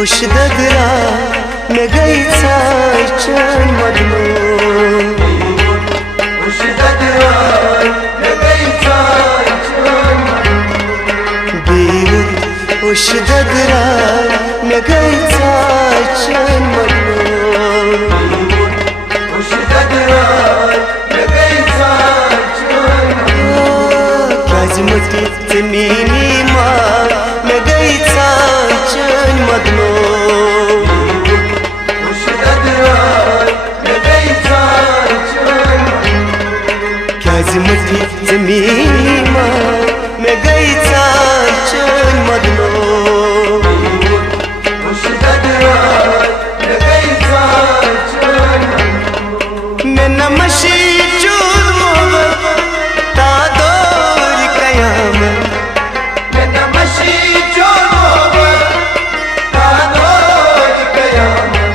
उशदगरा में गई चन मदनो उशदगरा में गई चन बीर उशदगरा में गई चन मदनो उशदगरा में गई चन क्या जमती जमीनी माँ में गई चन मदनो मुठी जमीनी माँ में गई चन मदनो मैं नमशी चूर मोहब्बत तादोर कयामत मैं नमशी चूर मोहब्बत तादोर कयामत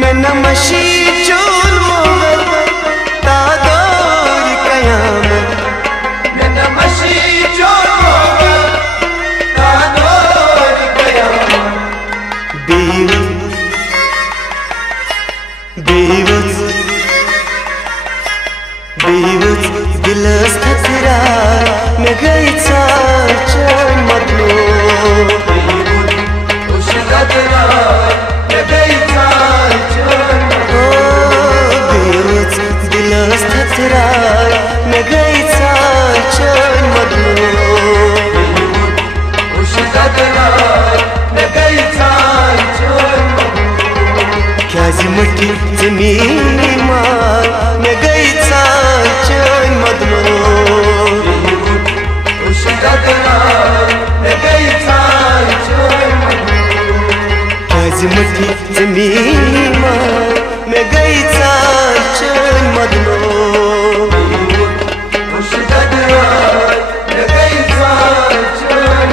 मैं नमशी चूर मोहब्बत तादोर कयामत मैं नमशी चूर मोहब्बत तादोर कयामत बेवस दिलस थरा में गई चन मदनो उशदगरा में गई चन बेवस दिलस थरा में गई चन मदनो उशदगरा में गई चन क्या जिमटी जमीनी माँ में गई चन मदनो उशदगरा में गई चन क्या जिमटी जमीनी माँ में गई चन मदनो उशदगरा में गई चन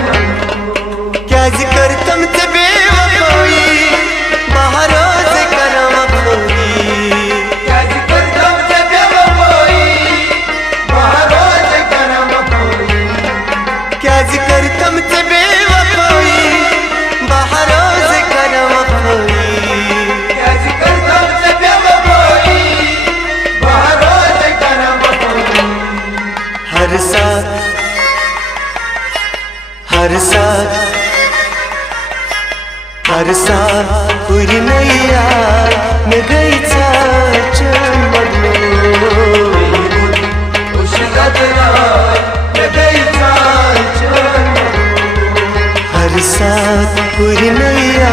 क्या जिक्र तुम ते बेवफाई बहारों से करम खोई क्या जिक्र तुम ते बेवफाई बहारों से करम खोई क्या जिक्र तुम ते बेवफाई बहारों से करम खोई क्या जिक्र तुम ते बेवफाई बहारों से करम खोई हर साथ पूरी नैया में गई चन मदनो उशदगरा में गई चन हर साथ पूरी नैया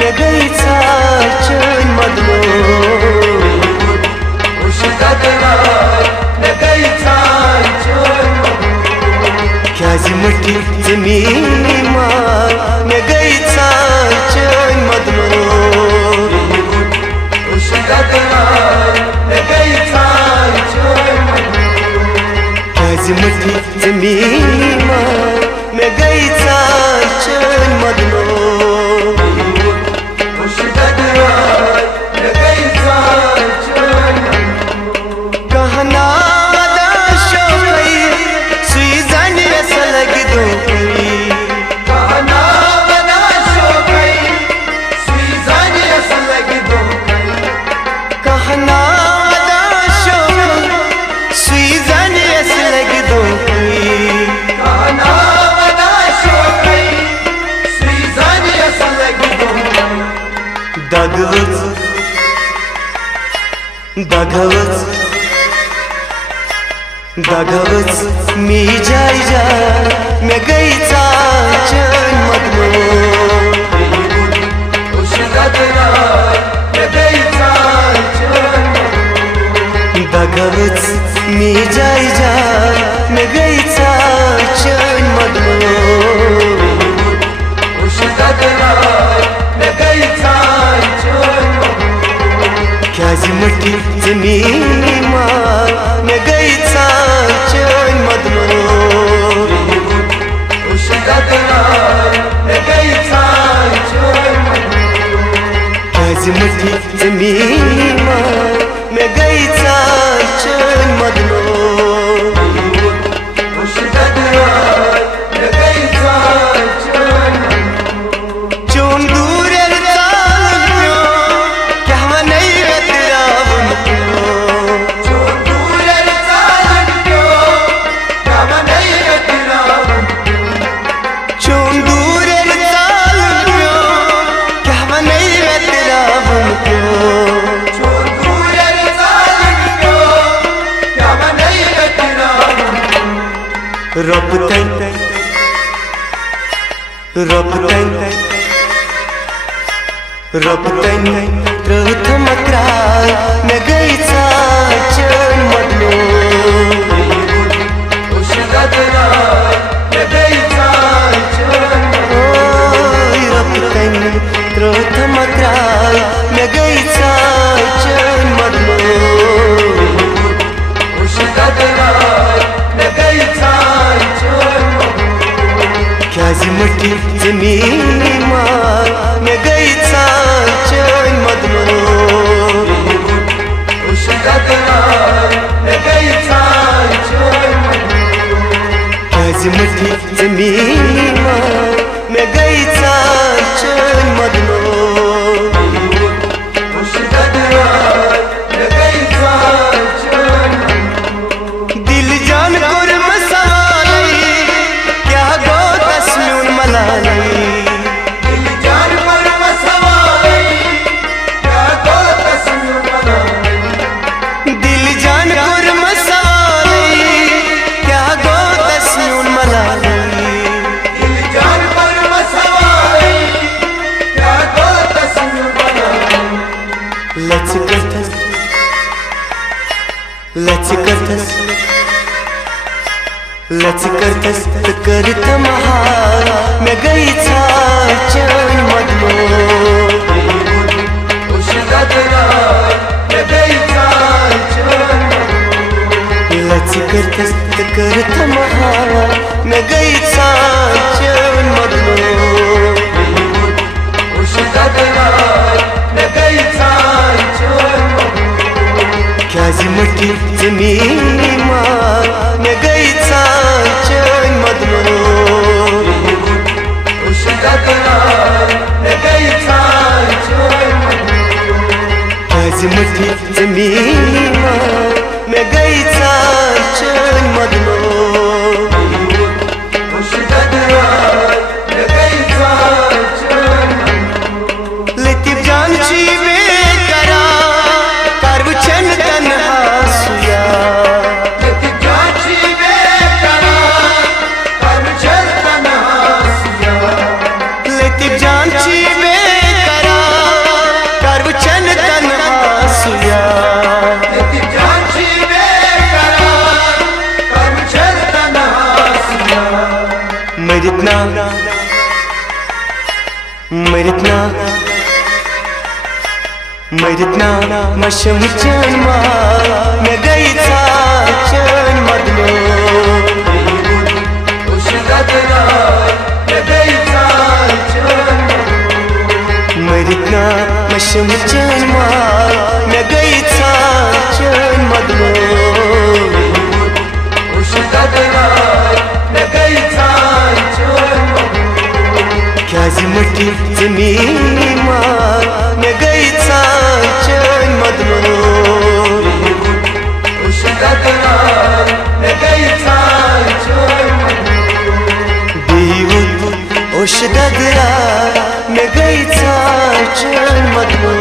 में गई चन मदनो उशदगरा में गई चन क्या जिमटी जमीनी माँ में गई चन मदनो उशदगरा में गई चन क्या जिमटी जमीनी माँ में गई चन मदनो उशदगरा में गई चन कहना दगवच मी जाई जा मैं गई चन मदनो उशदगरा में गई चन दगवच मी जाई जा मैं गई चन मदनो उशदगरा में गई चन क्या जिमटी जमीनी माँ में गई चन मदनो उशदगरा में गई चन क्या जिमटी जमीनी माँ में गई चन मदनो उशदगरा में गई चन रोपतन रोपतन रोपतन प्रथम क्राय नगैचा चण मधलो रोपतन प्रथम क्राय नगैचा चण मधलो क्याजी मठी जमीनी मार नगैचा चण मधलो क्याजी मठी जमीनी मार नगैचा चण मधलो दिल जान कर मसालाई क्या गो तस्म्यून मलाली दिल जान कर मसालाई क्या गो तस्म्यून मलाली दिल जान कर मसालाई क्या गो तस्म्यून मलाली दिल जान कर मसालाई क्या गो तस्म्यून मलाली let's करतस करत महार नगैचा चण मधलो करतस करत महार नगैचा चण मधलो क्याजी मठी जमीनी मार नगैचा चण मधलो क्याजी मठी जमीनी मार नगैचा चण मधलो लतीफ जानची बेकरा कारव छन तन्हा सुया लतीफ जानची बेकरा कारव छन तन्हा सुया लतीफ जानची बेकरा कारव छन तन्हा सुया लतीफ जानची बेकरा कारव छन तन्हा सुया मरितना मशम चण मार नगैचा चण मधलो मरितना मशम चण मार नगैचा चण मधलो क्याजी मठी जमीनी मार नगैचा चण मधलो देवूत औषधगरा नगैचा चण मधलो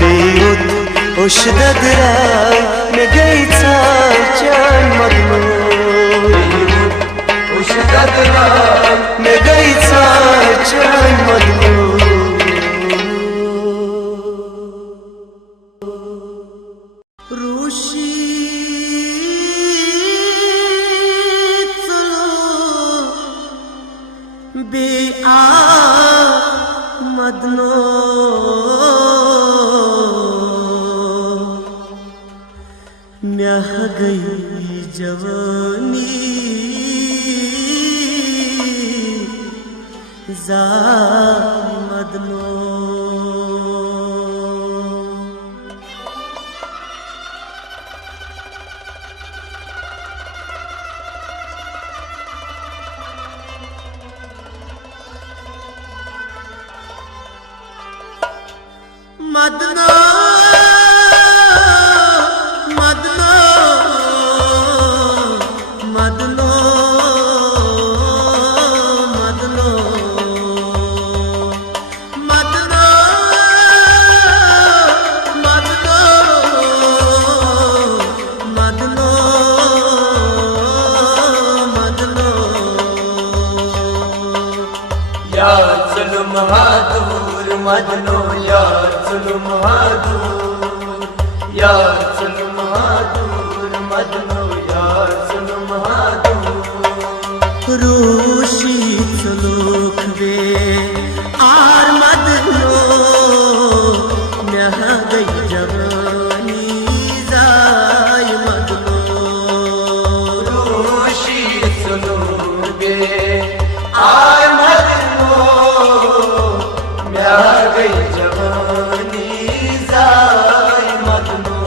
देवूत औषधगरा नगैचा चण मधलो नगैचा चण मधलो ऋषी चलो बेआ मदनो म्याह गई जवानी जा मदनो मदनो मदनो मदनो मदनो मदनो बहादुर मदनो यार जुल्म बहादुर, यार जुल्म बहादुर मदनो यार जुल्म बहादुर। रूशी सुलूक वे आर मदनो यहाँ गई जवानी जाय मदनो। रूशी सुलूक वे आर मदनो यहाँ गई जवानी जाय मदनो।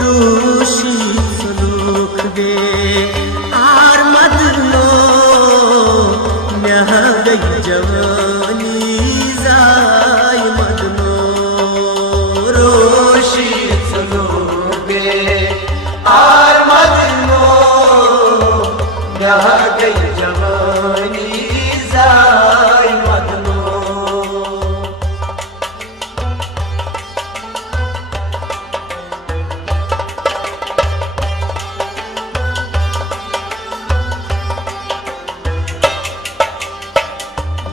रूशी सुलूक वे आर मदनो यहाँ गई जवानी जाय मदनो। रूशी सुलूक वे आर मदनो यहाँ गई जवानी जाय मदनो।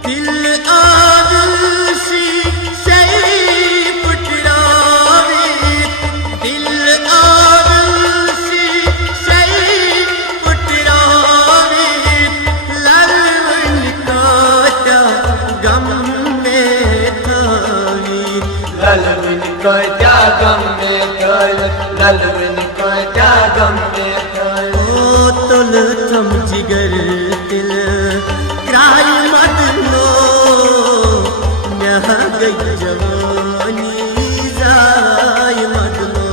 दिल आविसी सही पुटरावे, दिल आविसी सही पुटरावे। ललवन काटा गम में थावी, ललविन का क्या गम में थल, ललविन का क्या गम में थल। ओ तुल थम जिगर दिल क्राई मदनो यहाँ गई जवानी जाय मदनो।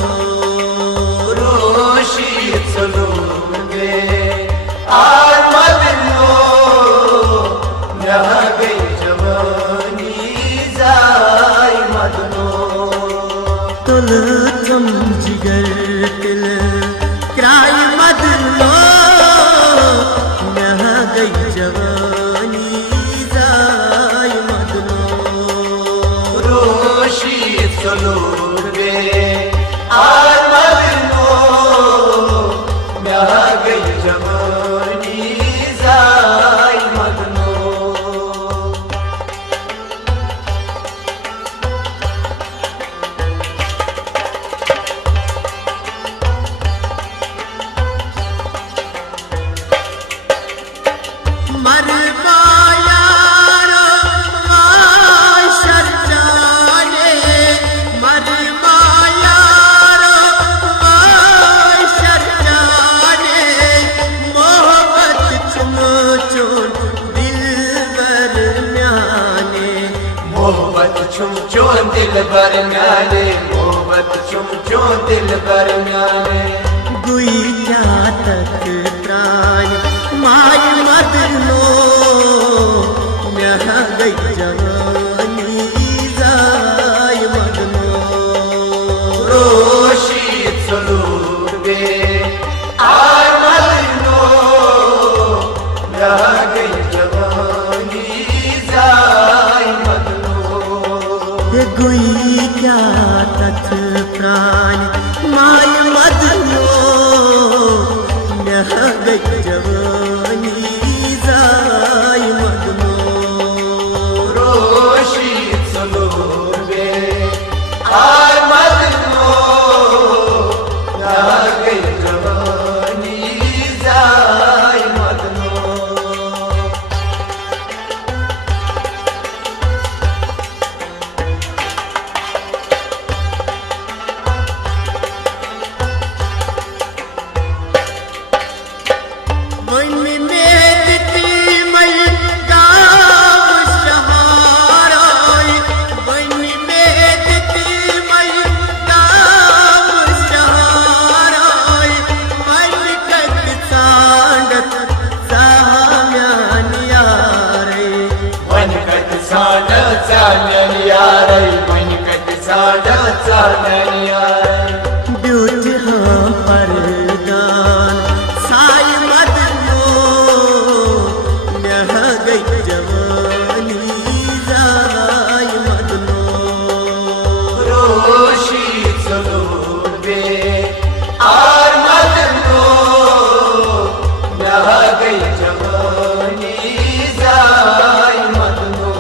रूशी सुलूक वे आर मदनो यहाँ गई जवानी जाय मदनो। तुल थम जिगर दिल क्राई मदनो यहाँ गई जवानी जाय मदनो। रूशी सुलूक वे आर मदनो यहाँ गई जवानी जाय मदनो। मर मायारो वाय शर्जाने, मर मायारो वाय शर्जाने। मोहब्बत चुम चुन दिल बरम्याने, मोहब्बत छुम चों दिल बर म्याने, मोहब्बत छुम चों दिल बर म्याने। गुई क्या तक प्राण माय मदनो यहाँ गई जवानी जाय मदनो। रूशी सुलूक वे आर मदनो यहाँ गई जवानी जाय मदनो। ये गुई क्या तक प्राण माय मदनो यहाँ गई जवानी जाय मदनो। रूशी सुलूक वे आर मदनो यहाँ गई जवानी जाय मदनो। मन में दिती मई गाँव सहारा, मन में दिती मई गाँव सहारा। मन कट सांडत साम्यानी यारे, वनकट साड चालन यारे, वनकट साड चालन यारे। ब्यूट हाँ परदान साय मदनो यहाँ गई जवानी जाय मदनो। रूशी सुलूक वे आर मदनो यहाँ गई जवानी जाय मदनो।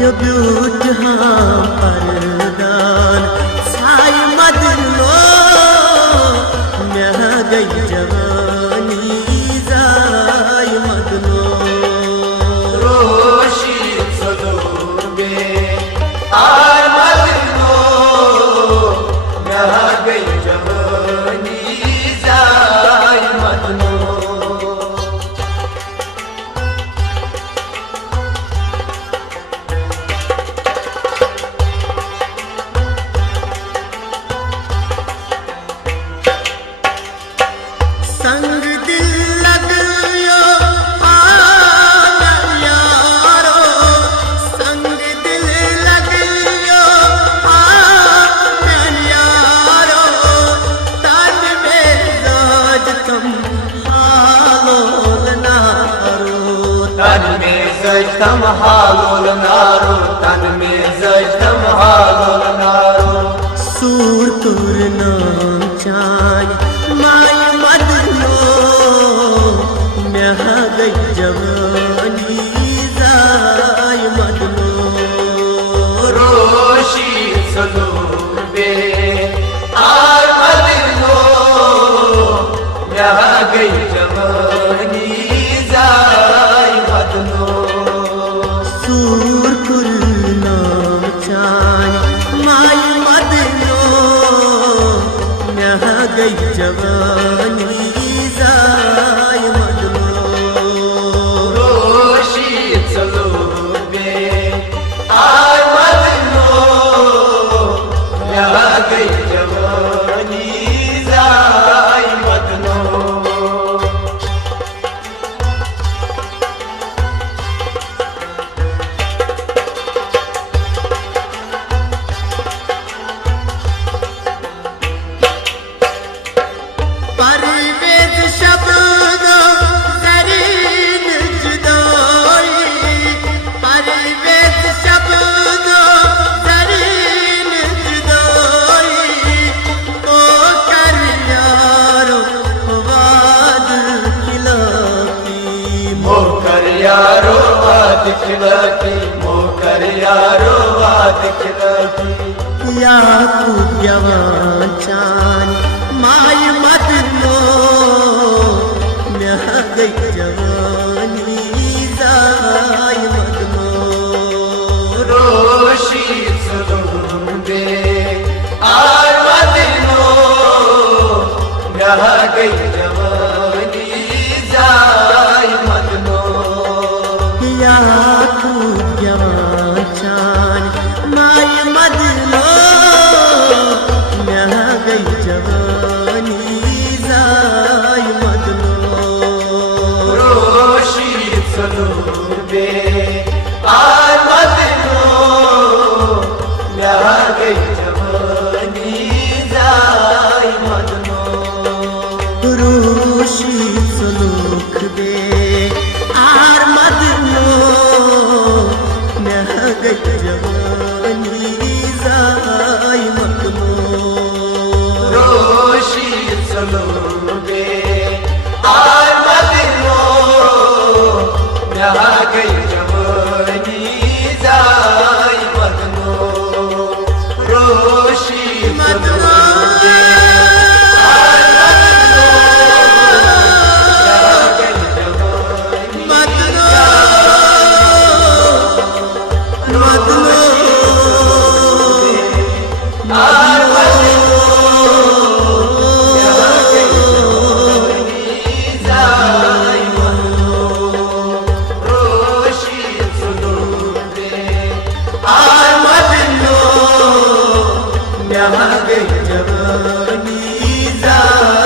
यो ब्यूट हाँ परदान साई मदनो मैं गई जवानी जाई मदनो रोशी सलूबे आय मदनो मैं गई जवानी जाई मदनो संग दिल लगयो यारो संग दिल लगयो यारो तन में जाज तुम हालोल नारो तन में सजतम हालोल नारो तन में सजतम हालोल नारो सूर तुर नाम चाय माय मदनो मैं गई जवानी जाय मदनो रोशी सलूबे आय मदनो मैं गई जवानी जाय मदनो सूर कुल नाम चाय माय मदनो मैं गई जवानी जाय मदनो रोशी सलूबे आय मदनो मैं गई जवानी जाय मदनो परवेज शब्द जरीन जुदाई परवेज शब्द जरीन जुदाई तो कर यारो वाद खिलाफी मोकर यारो बात खिलाती मोकर यारो बात खिलाती या जवान चान माय मदनो मैं गई जवानी जाय मदनो रोशी सलूबे आय मदनो मैं गई जवानी जाय मदनो या जवान चान माय मदनो मैं गई जवानी जाय मदनो रोशी सलूबे आय मदनो मैं गई जवानी जाय मदनो रोशी सलूख दे आर मदनो मैं गई जवानी जाय मदनो रोशी सलूबे आय मदनो मैं गई जवानी जाय मदनो रोशी सलूबे आय मदनो मैं गई जवानी मदनो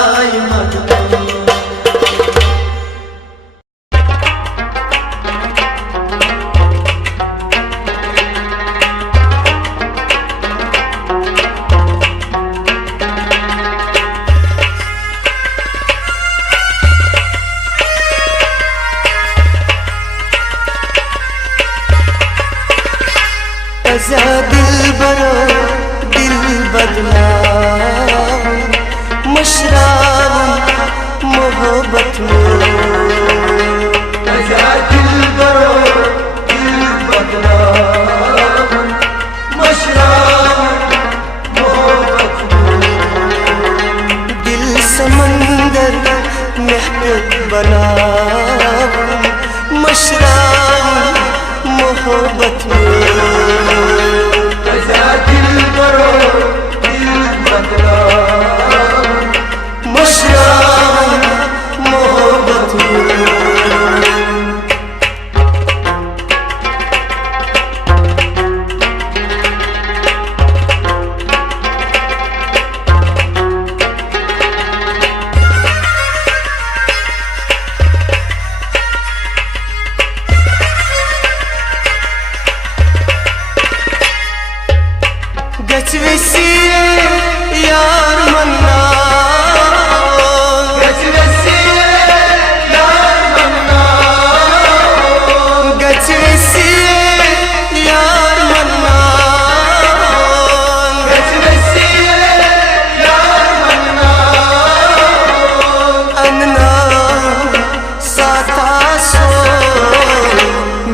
आय मदनो दिल बरो दिल बदनाम मशराब मोहब्बत में दिल बरो दिल बदनाम गचविसी यार मन्ना गचविसी यार मन्ना गचविसी यार मन्ना गचविसी यार मन्ना अन्ना साता सो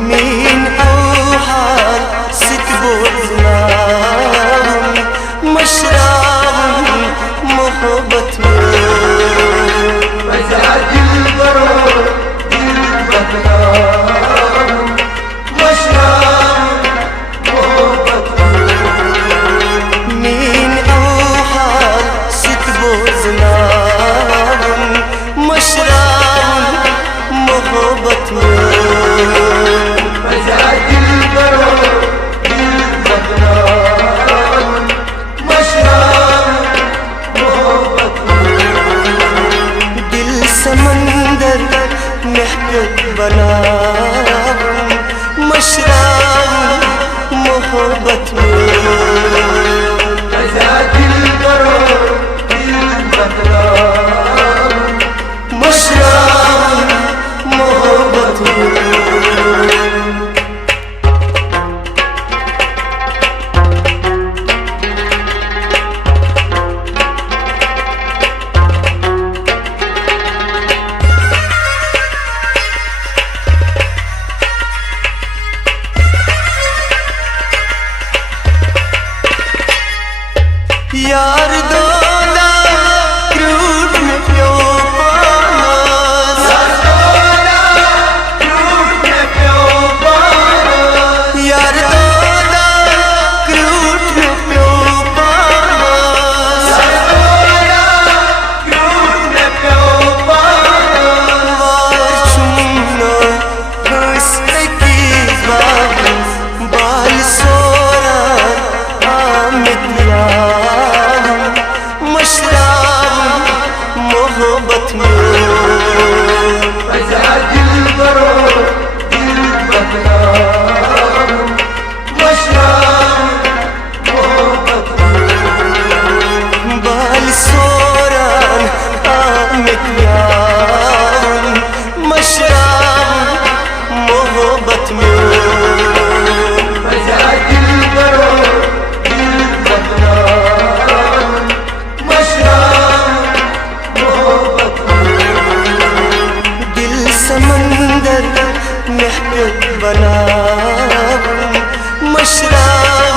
मीन औहार सितबोजना मशराब मोहब्बत में मजा दिल बरो दिल बदला मशराब मोहब्बत मीन औहार सितबोजना मशराब मोहब्बत में मजा दिल बरो दिल बदला समंदर महक बना मशराब मोहब्बत में मजा दिल करो दिल बदला मशराब मोहब्बत में यार दोदा क्रूट में प्यो पास यार दोदा क्रूट में प्यो पास वार चुमना हुस्न की बाल सोरा आमितिया मशराब मोहब्बत में मजा दिल करो दिल बदला मशराब मोहब्बत बाल सोरान आमितिया मशराब मोहब्बत में मजा दिल करो दिल बदला मशराब मोहब्बत दिल समंदर महक बना मशराब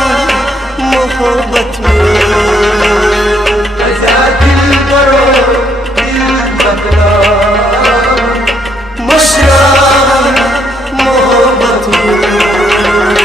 मोहब्बत में मजा दिल करो दिल बदला मशराब मोहब्बत में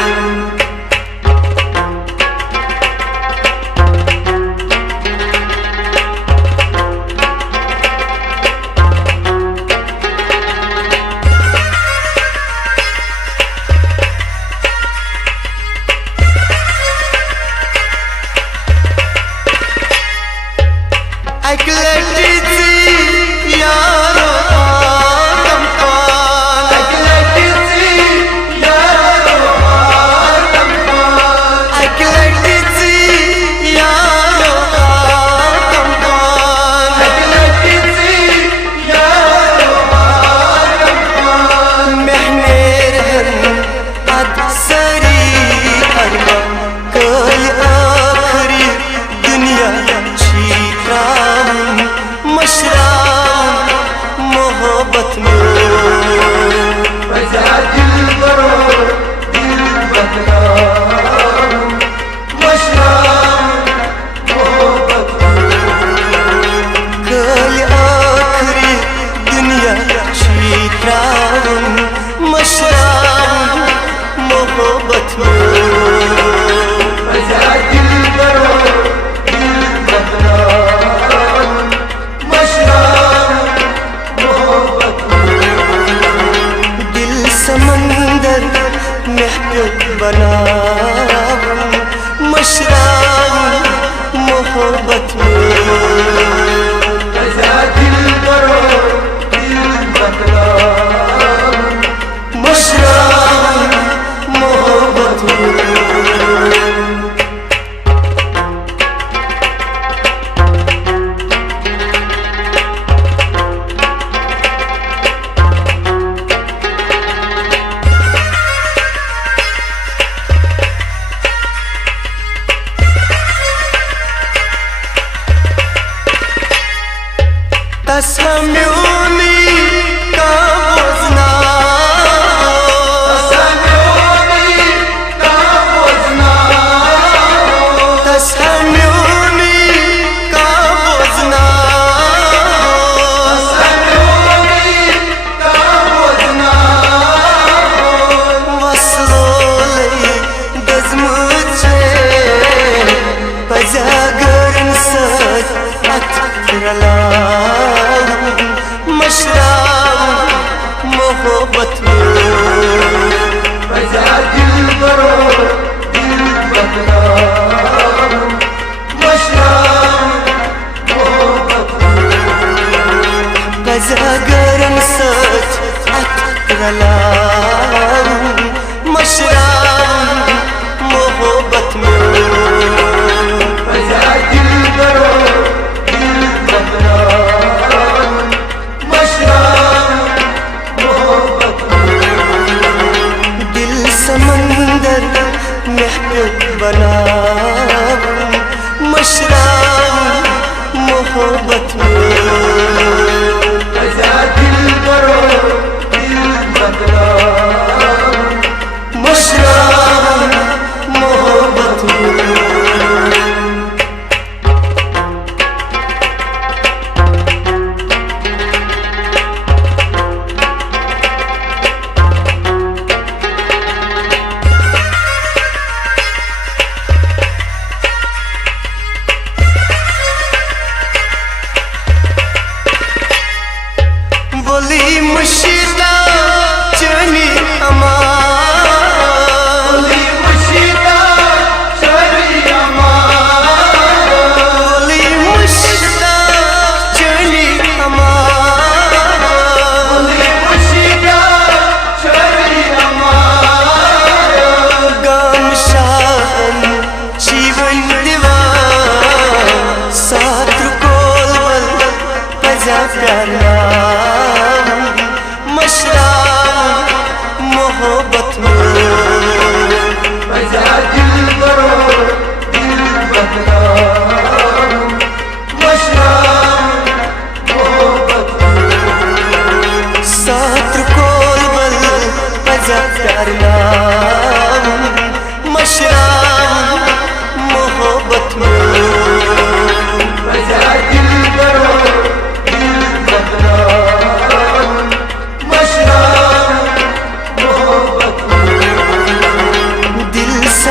बना मशराब मोहब्बत में दिल करो दिल बदला मशराब मोहब्बत में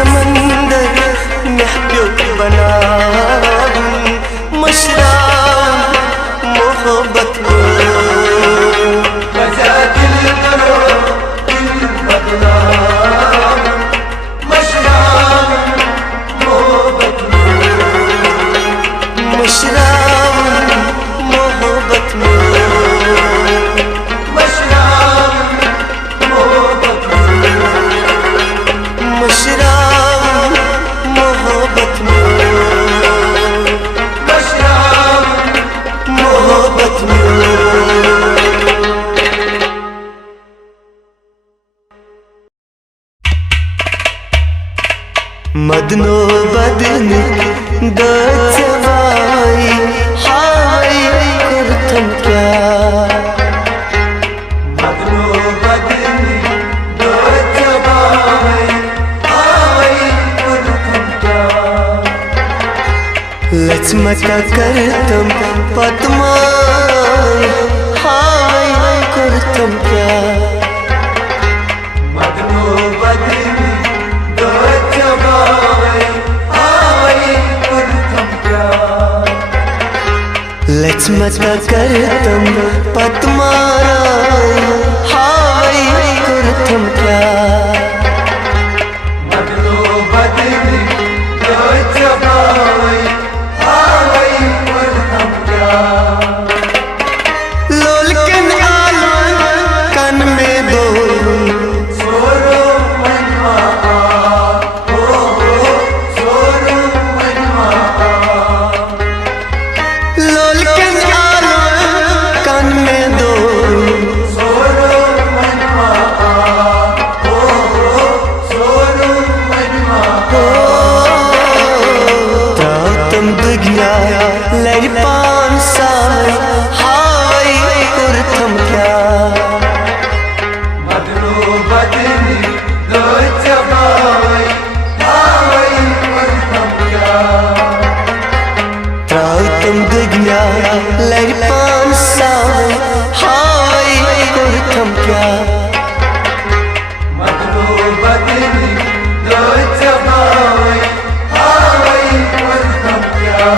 समंदर महब्यूब बनाऊं मशराब मोहब्बत में बजा दिल करो दिल बदनाम मशराब मोहब्बत में मशराब मोहब्बत में मशराब मोहब्बत में मशराब मोहब्बत में मदनो बदनी दचवाई हाय कुर्तम क्या मदनो बदनी दचवाई हाय कुर्तम क्या लचमचा करतम पद्माय हाय कुर्तम क्या मदनो बदनी दचवाई हाय कुर्तम क्या लचमचा करतम पद्माराय हाय कुर्तम क्या मदनो बदनी दचवाई हाय कुर्तम क्या लोलकन आलम कन में बोलूं सोरो मनवा सोरो मनवा लोलकन आलम कन में दो सोरो मनवा सोरो मनवा तुम दुनिया लड़ पान साल हाय कुर्तम क्या मदनो बदनी दचवाई हाय कुर्तम क्या तुम दुनिया लड़ पान साल हाय कुर्तम क्या मदनो बदनी दचवाई हाय कुर्तम क्या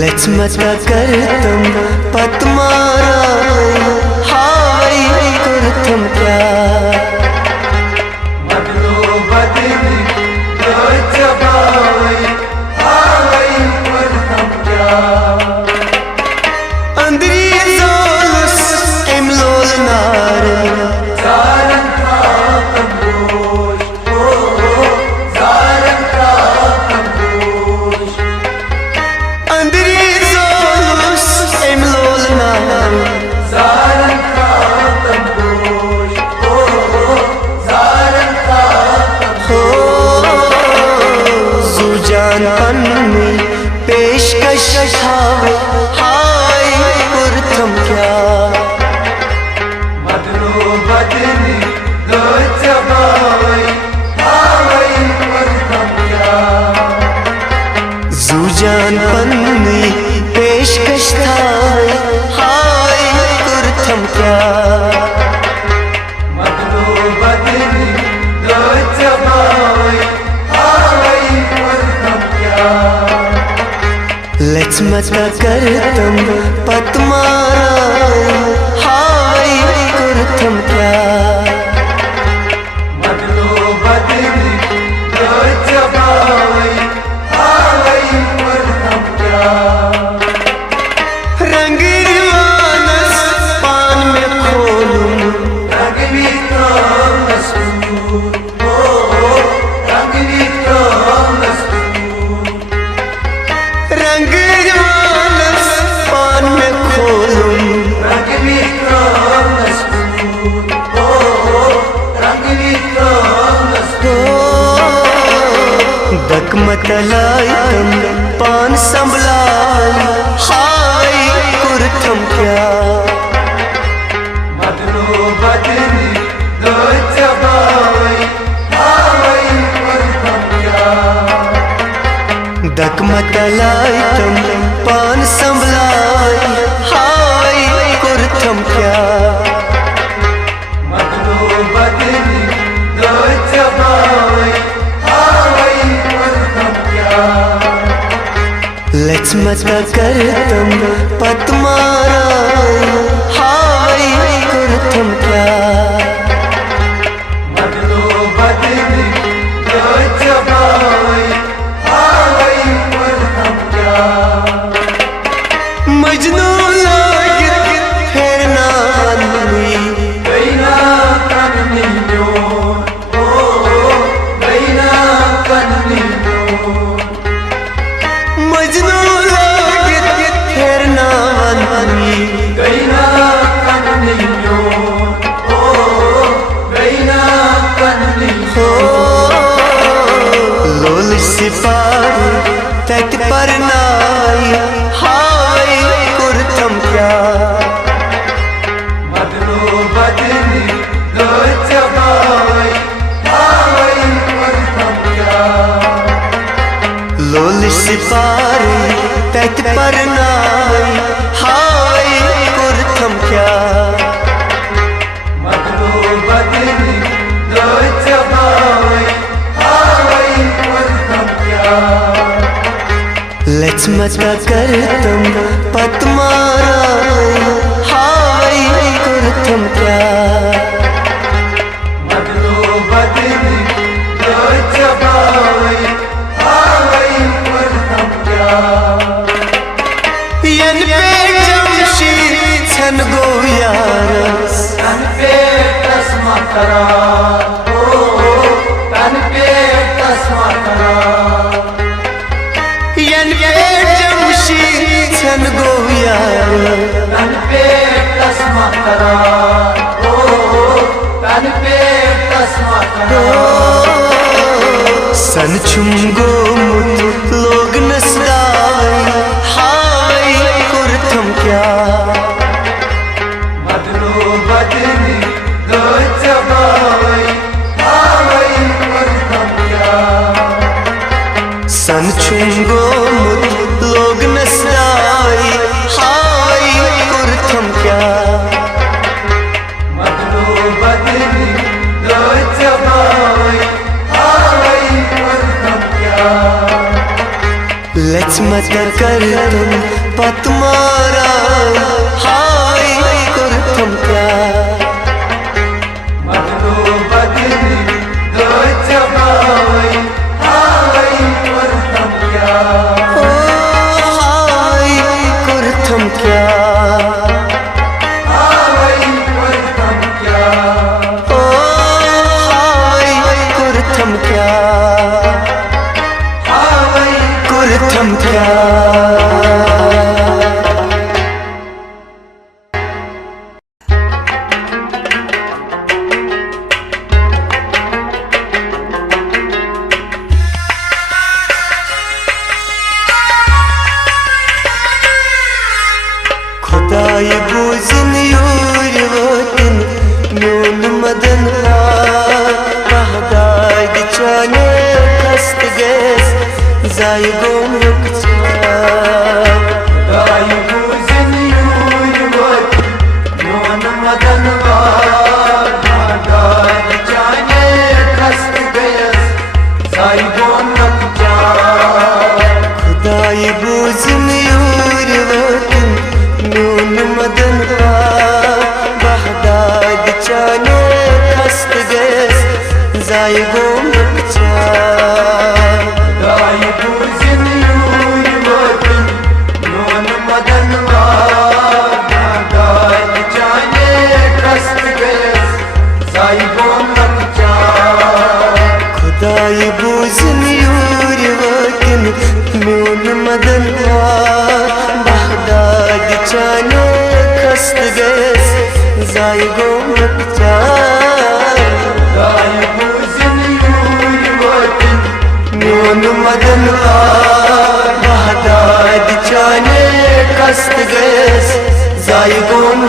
लचमचा करतम पद्माराय हाय कुर्तम क्या मदनो बदनी दचवाई हाय कुर्तम क्या अंदरी जोलस इमलोल नारे ज़ारन का कमोश ज़ारन का कमोश अंदरी जोलस इमलोल नारे ज़ारन का कमोश ज़ारन का हो जुजान पन्नी पेशकश ठावे हाय कुर्तम क्या मदनो बदनी दचवाई हाय कुर्तम क्या जुजान पन्नी पेशकश ठावे हाय कुर्तम क्या मदनो बदनी दचवाई हाय कुर्तम क्या लचमचा करतम पद्माराय हाय कुर्तम क्या मदनो बदनी दचवाई हाय कुर्तम क्या रंग मानस पान में खोलूं रंगवी का मस्तूर रंगवी का मस्तूर रंग मानस पान में खोलूं रंगवी का मस्तूर रंगवी का मस्तूर दकमतलाई तम पान संभलाई हाय कुर्तम क्या मदनो बदनी दचवाई हाय कुर्तम क्या दकमतलाई तम पान संभलाई हाय कुर्तम क्या मदनो बदनी दचवाई लचमचा करतम पतमारा हाय कुरथम क्या बदलो बदली जो जबाई हाय कुरथम क्या मजनू लागित फिर नानी गैना कन्नी गैना कन्नी मजनू लागित फिर नानी गैना कन्नी गैना कन्नी हो लोल सिपाही तट पर नाई हाय कुरथम क्या बदलो बदली दो जबाई हाय कुरथम क्या लोल सिपाही तट पर नाई हाय कुरथम क्या बदलो बदली दो जबाई हाय कुरथम क्या लचमचा करतम पतमारा हाय कुरथम क्या बदलो बदली दो जबाई हाय कुरथम क्या यन पे जमशी छन गो यारस तन पे तस्मा करा तन पे तस्मा करा यन पे जमशी छन गो यारस तन पे तस्मा करा तन पे तस्मा करा सन छुमगो मुत लोग नसदाई हाय कुरथम क्या बदलो बदली दो जबाई हाय कुरथम क्या सन छुमगो मुत लोग नसदाई हाय कुरथम क्या बदलो बदली दो जबाई हाय कुरथम क्या लचमचा करतम पतमारा हाय कुरथम क्या बदलो बदली दो जबाई हाय कुरथम क्या ओ हाय कुरथम क्या हाय कुरथम क्या ओ हाय कुरथम क्या हाय कुरथम क्या खुदाई बूझन यूर वतन म्यून मदन कहदाय चाने कस्त गैस जाय गोम दाई बूझन यूर वत योन मदन दाई जाने खस्त गयस साई गोन नकचा खुदाई बूझन यूर वतन म्यून मदन बहदाद चाने कस्त गैस जाय गोम दाई बूझन यूर वत योन मदन दाई जाने खस्त गयस साई गोन नकचा खुदाई बूझन यूर वतन म्यून मदन बहदाद चाने कस्त गैस जाय गोम दाई बूझन यूर वत म्यून मदन बहदाद चाने कस्त गैस जाय गोम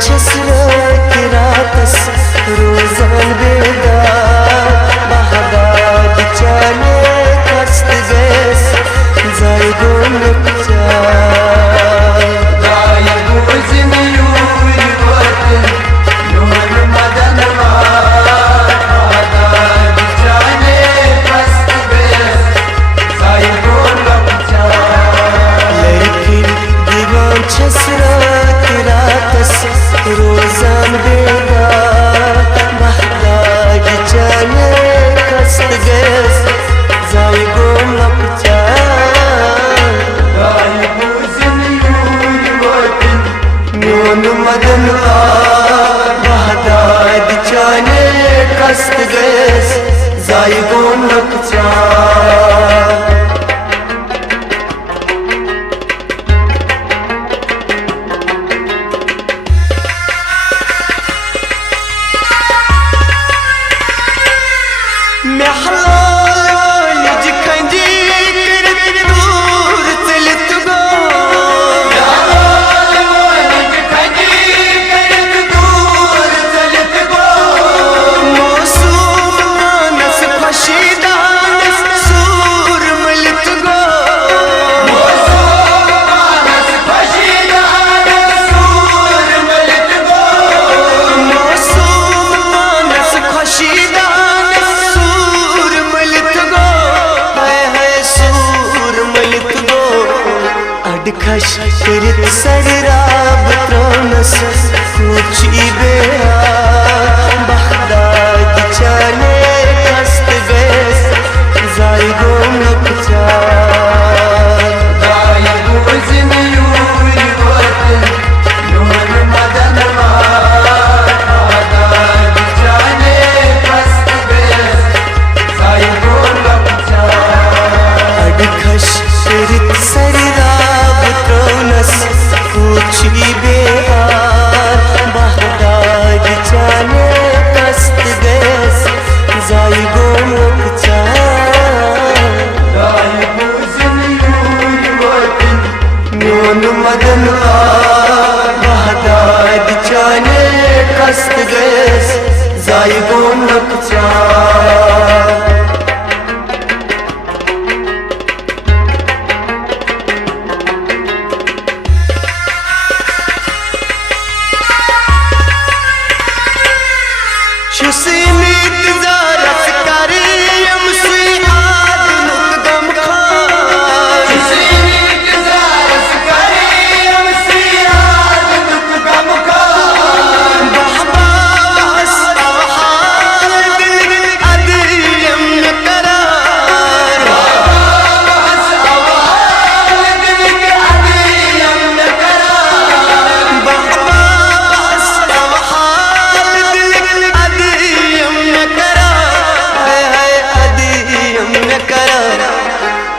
छस रातस रोजान बेदार बहदाद चाने कस्त गैस जाय गोनक चार दाय बुझन यूर वतन नूर मदन बहदाद चाने कस्त गैस जाय गोनक चार लड़की दीवान छस रातस रोजान बेदार बहदाद चाने कस्त गैस जाय गोनक चार दाय बुझन यूर वतन न्यून मदन बहदाद चाने कस्त गैस जाय गोनक चार खश करित सरराब त्रोनस कुची बेहार बहदाद चाने कस्त गैस जाय गोनक चार दाय बुझन यूर वतन नूर मदन बहदाद चाने कस्त गैस जाय गोनक चार खश करित सरराब त्रोनस कुची बेहार बहदाद चाने कस्त गैस जाय गोनक चार दाय बुझन यूर वतन न्यून मदन बहदाद चाने कस्त गैस जाय गोनक चार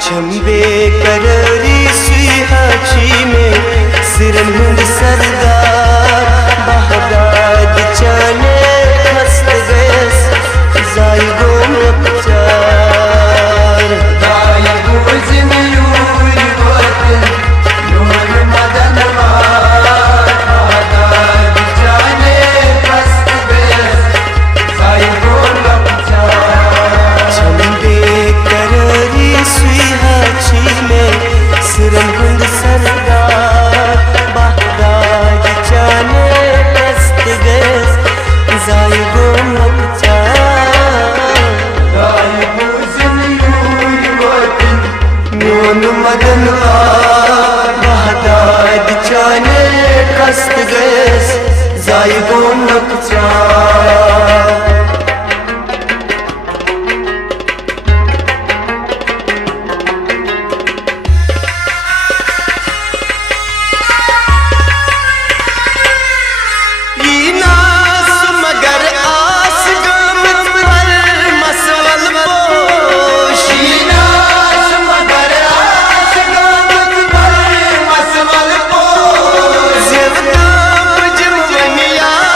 चंबे कररी सुहाची में सिरमंद सरदार बहदाद चाने कस्त गैस जाय गोनक चार दाय बुझन यूर वतन नूर मदन बहदाद चाने कस्त गैस जाय गोनक चार चंबे कररी सुहाची में सिरमंद सरदार बहदाद चाने कस्त गैस जाय गोनक चार दाय बुझन यूर वतन न्यून मदन बहदाद चाने कस्त गैस जाय गोनक चार मदन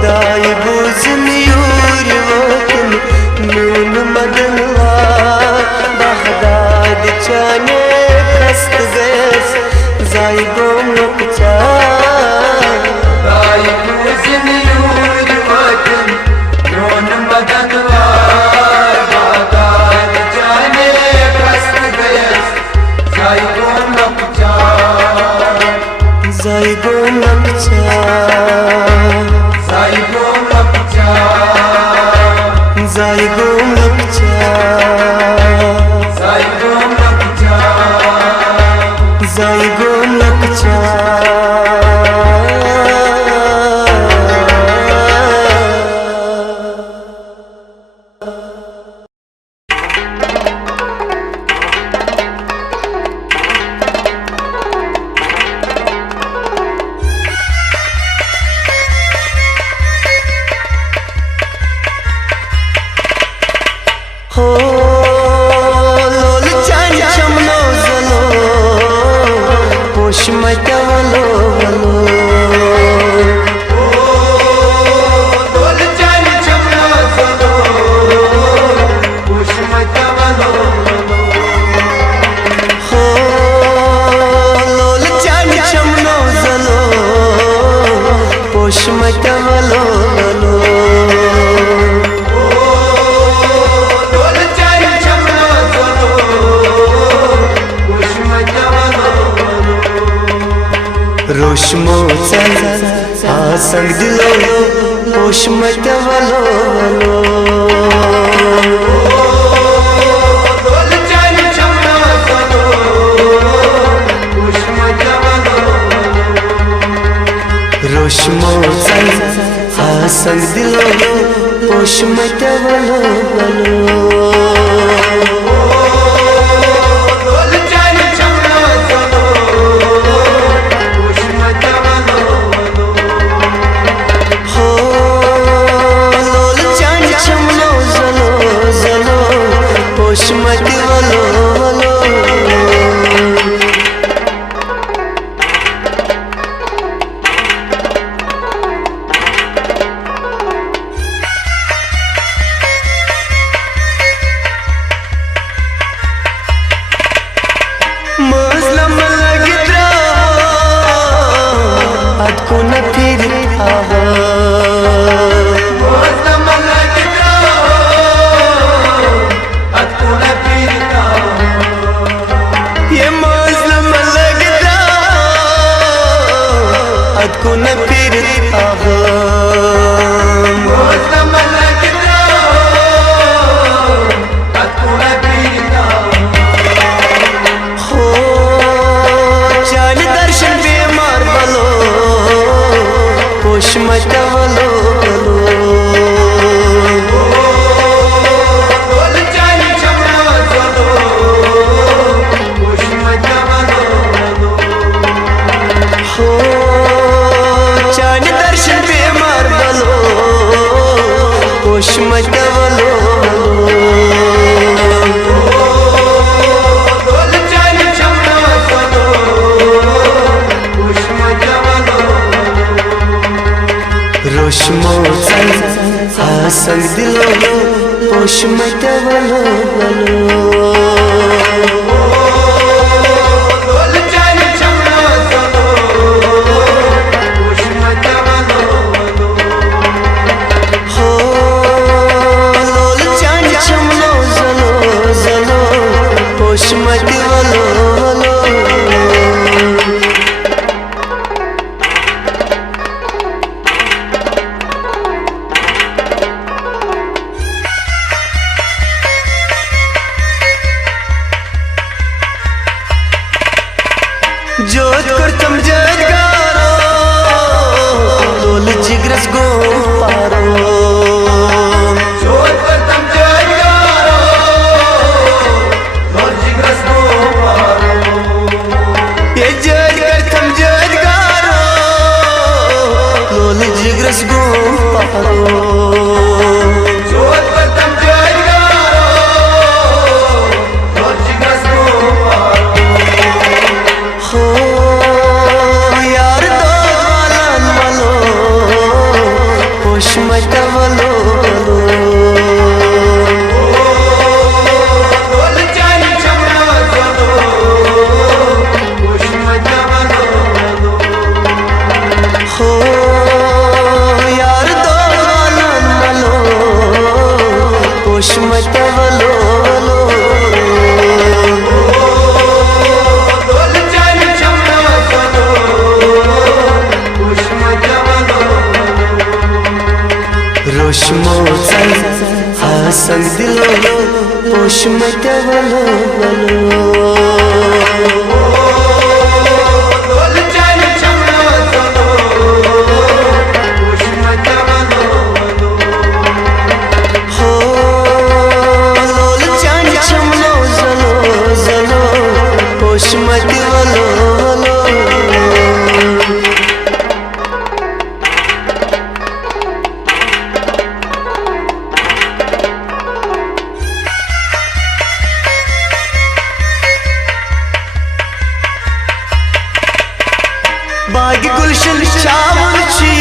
खुदाई बुझन यूर वतन नून मदनवा बहदाद चाने खस्त गैस जाई गोमक चा खुदाई बुझन यूर वतन नून मदनवा बहदाद चाने खस्त गैस जाई गोमक चा जाई गोमक चा जाई गोमक चा जाई गोमक चा जाई गोमक चा जाई गोमक चा हो लोल चान चमनो जलो पोश मटवलो वलो लोल चान चमनो जलो पोश मटवलो हो लोल चान चमनो जलो पोश मटवलो वलो रोशमो चल संग दिलो पोश मटवलो वलो लोल चान चमनो जलो पोश मटवलो रोशमो चल संग दिलो पोश मटवलो वलो लोल चान चमनो जलो पोश मटवलो हो लोल चान चमनो जलो जलो पोश मटवलो वलो मसलम लगता अद को न फिर आहा मौसम लगता अतुल फिरता ये मसलम लगता अद को न फिर आहा मौसम लगता अतुल फिरता हो चाल दर्शन बेमार बलो पोश मटवलो लोल चान चमनो जलो पोश मटवलो हो चाल दर्शन बेमार बलो पोश मटवलो लोल चान चमनो जलो पोश मटवलो रोशमो चल संग दिलो पोश मटवलो वलो लोल चान चमनो जलो पोश मटवलो हो लोल चान चमनो जलो जलो पोश मटवलो वलो जोत करतम जगारो लोल जिग्रस गो पारो जोत करतम जगारो लोल जिग्रस गो पारो ये जज करतम जगारो लोल जिग्रस गो पारो जोत करतम जगारो लोल जिग्रस गो पारो हो यार दो वालन वालो पोशमत वलो हो यार दो मलो पोशमत वलो रोशमो चल आसन दिलो पोशमत वलो हो लोल चांद चमलो जलो जलो पोशमत वलो बाग गुलशन चावची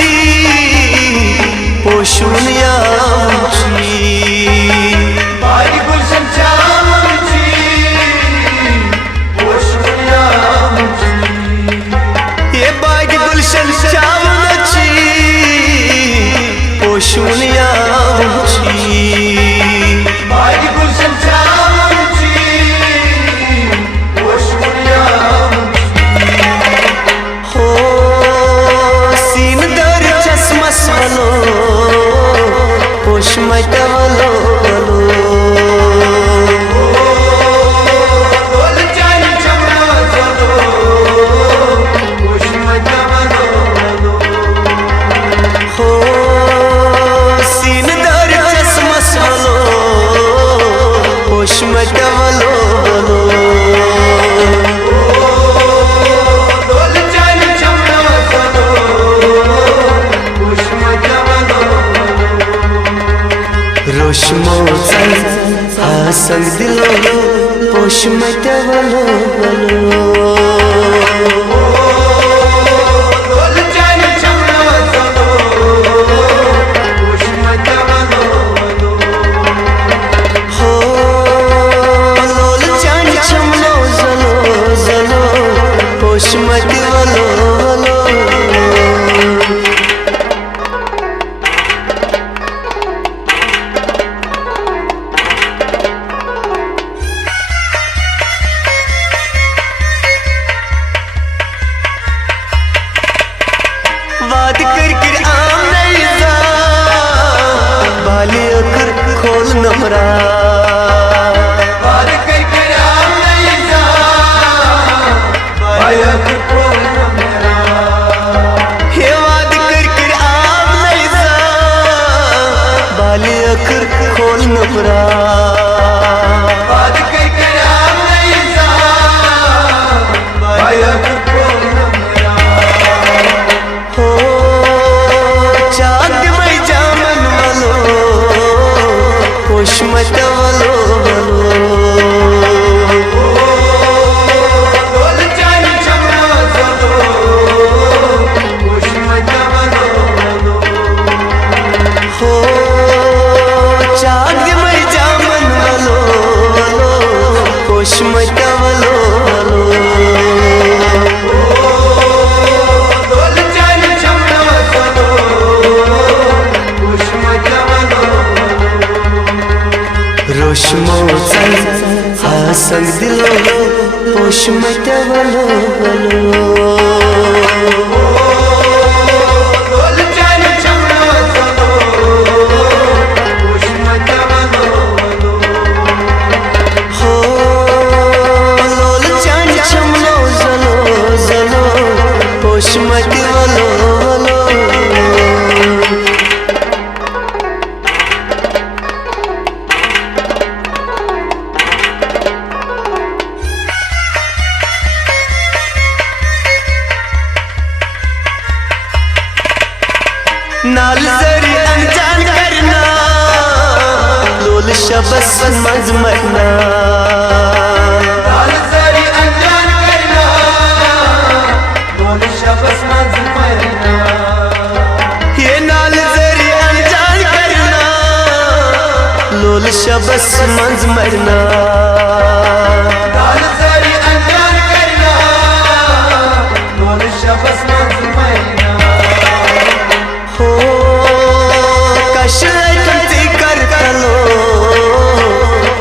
पोशून यावची बाग गुलशन चावची पोशून यावची ये बाग गुलशन चावची पोशून यावची बाग गुलशन चावची पोशून यावची हो सीन दर चश्मस वलो पोशमत वलो हो सीन दर चश्मस वलो पोशमत वलो रोशमो चल आसन दिलो पोशमत वलो हो लोल चांद चमलो जलो जलो पोशमत वलो वाद कर आम नहीं जा बाली अखर खोल नमरा वाद कर आम नहीं जा बाली अखर खोल नमरा हे वाद कर आम नहीं जा बाली अखर खोल नमरा वाद कर आम नहीं जा बाली अखर खोल नमरा हो चांद में जामन वलो पोशमत वलो लोल चांद चमलो जलो पोशमत वलो हो चांद में जामन वलो पोशमत वलो लोल चांद चमलो जलो पोशमत वलो रोशमो चल आसन दिलो पोशमत वलो लोल चांद चमलो जलो पोशमत वलो हो लोल चांद चमलो जलो जलो पोशमत वलो नाल जरी अनजान करना लोल शबस मज मरना नाल जरी अनजान करना लोल शबस मज मरना ये नाल जरी लोल शबस मंज मरना दाल सारी अंजार करना लोल शबस मंज मरना हो कशे कंती कर कलो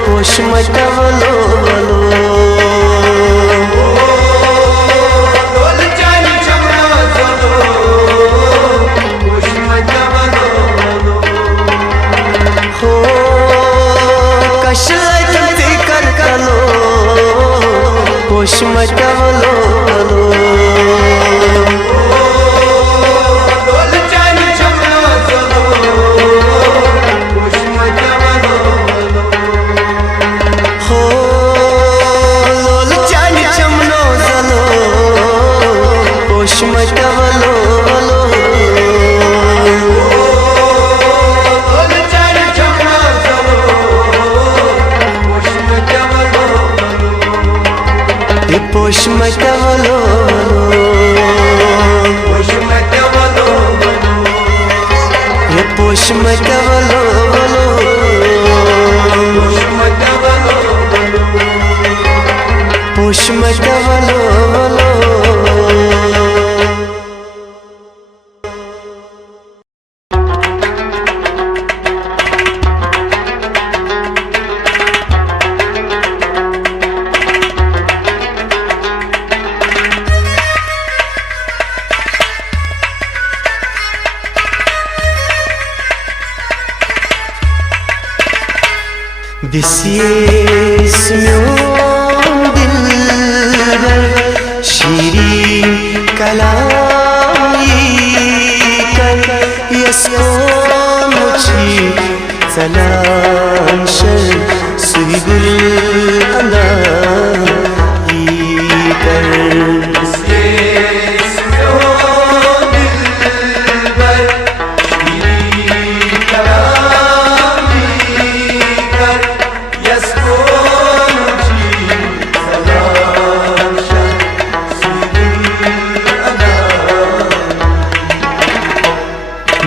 पोश मटवलो लोल जानी चमना चलो पोश मटवलो हो कशे कंती कर कलो पोश मटवलो लोल जानी चमना चलो पोश मटवलो हो लोल चानी चमनो जलो पोश मटवलो लोल जानी चमना चलो पोश मटवलो ये पोश मटवलो पोश मटवलो ये पोश मटवलो पोश मटवलो पोश मटवलो Bisies myon dilber şirin kalami kar yaskon uçi salan şer suygul anda kar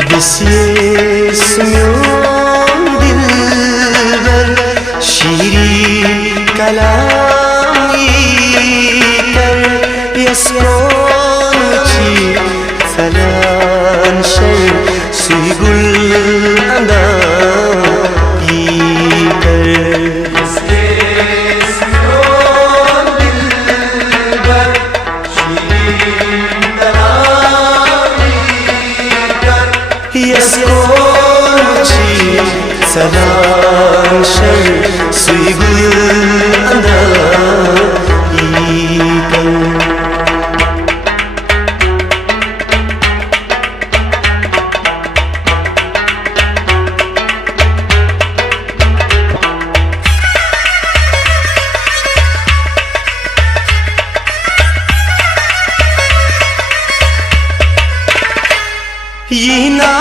Bisies myon dilber şirin kalami kar yaskon uçi salan şer suygul anda salam şer suygul anda ikan yina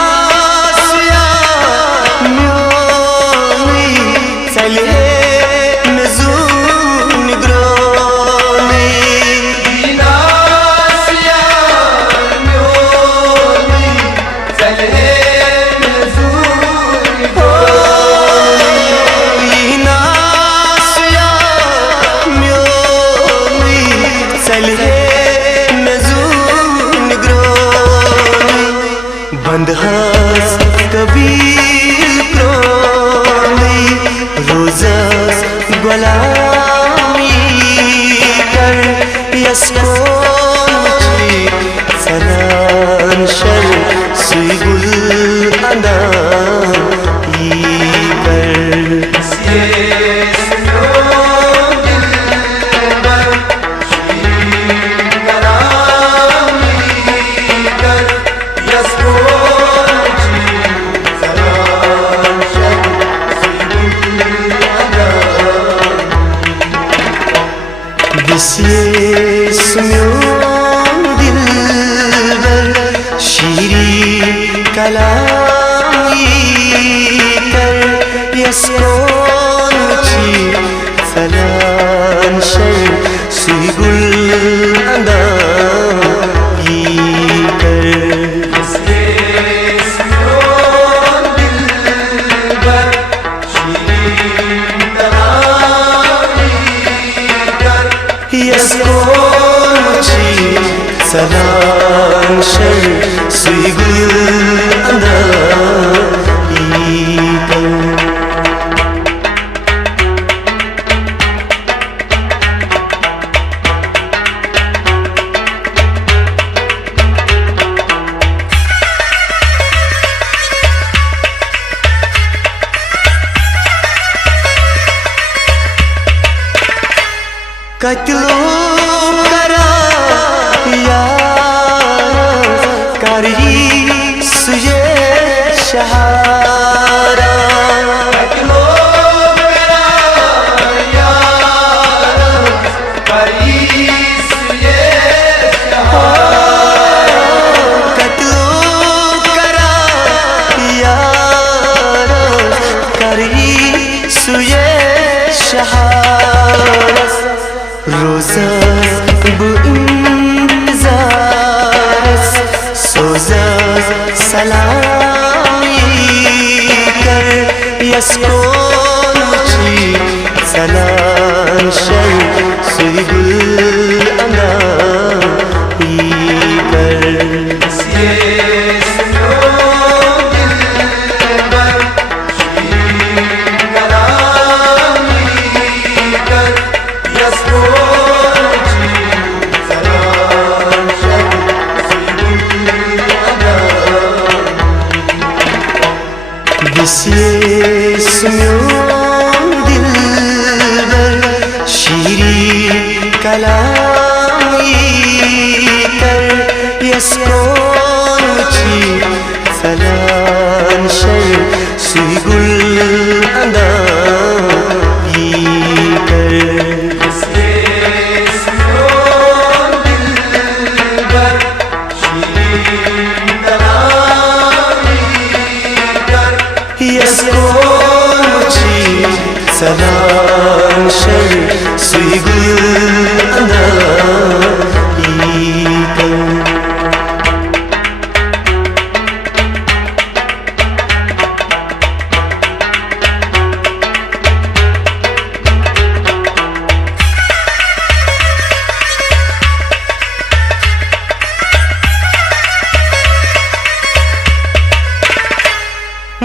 बंदहास Kabir प्रोली रोज़ास गुलामी कर यस्कोची सलान sir सुईगुल अंदा Bisies myon dilber şirin kalami kar yaskon uçi salan şer suygul anda kar Bisies myon dilber şirin salan şer suygul anda ikan Katlo kara yar kari suye shahara Katlo kara yar kari suye shahara Katlo kara yar kari suye shahara Rozas bu intizar Sozas salami kar Yaskon uchi salan şer Suygul ana ikar Visiye sumyon dilber şiiri kalami kar Yaskon uchi falan şer Suygul anda ikar Yaskon uchi salan şer suygul anda ikan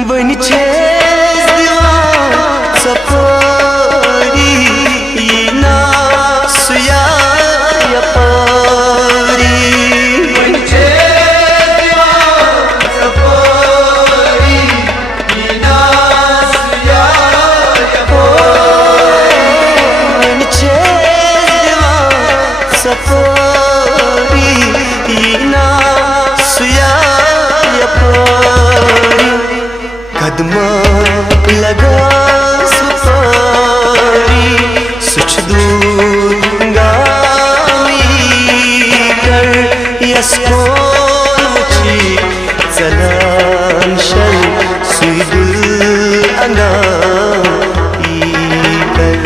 Bani çez divan sapari ina suya yapari Bani çez divan sapari ina suya yapari Bani çez divan sapari ina suya yapari Kadma laga sufari such dunga kar yaskon uchi salan shal suydul ana ikar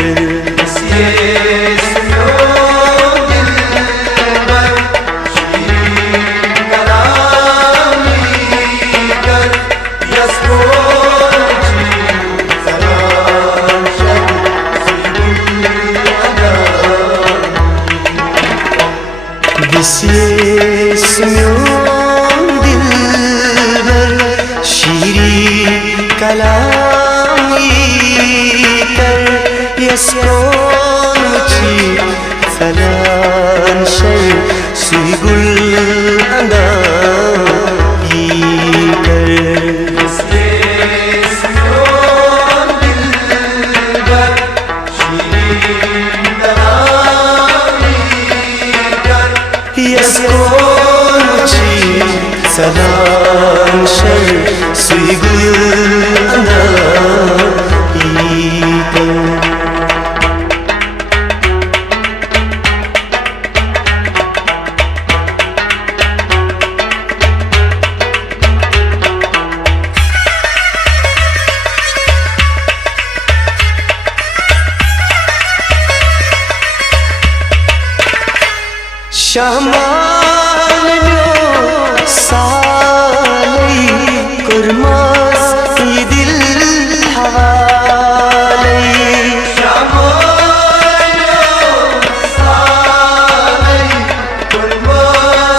Visiye sumyon dilber şiiri kalami kar Yaskon uchi falan şer suygul anda ikar Yaskon uchi salan şer suygul anda ikar Şamanyo salay kurmaz dil havalay Şamanyo salay kurmaz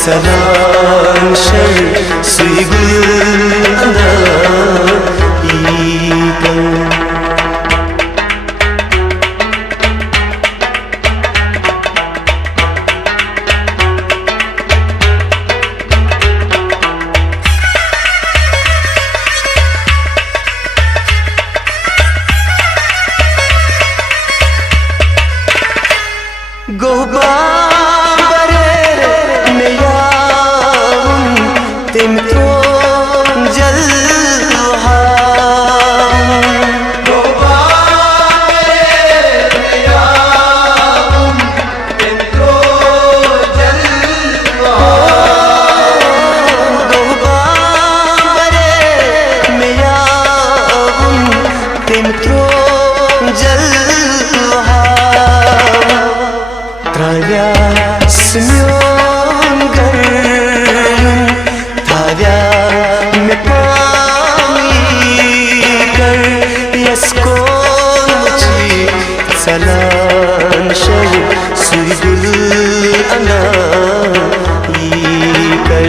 Salam shar sui gul andaikan Goba Tim tron jalha Goba ya tim tron jalha Goba meya tim tron jalha Travya smyon gar में पानी कर यसकोची सलान sir सुई गुल अंदाई कर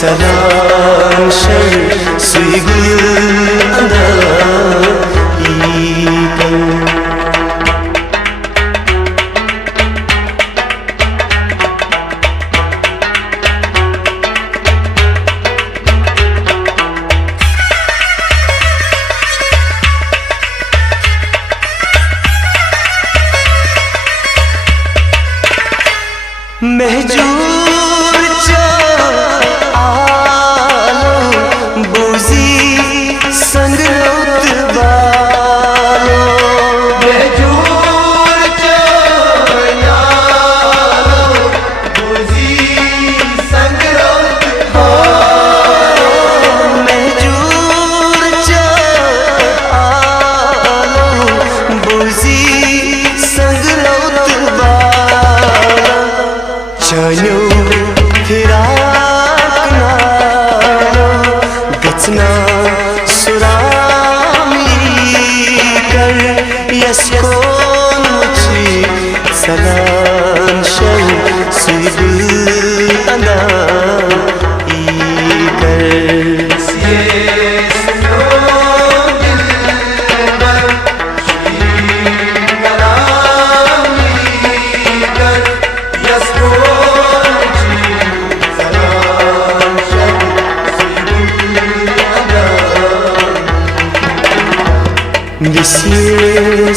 Salam shar sui gul andaikan Mahjoor संग बालो महजूर यारो बुझी संग महजूर आलो बुझी संग बालो चलो फिराक नालो गचना यसकोची सलाम शर सुई गुल अंदाई कर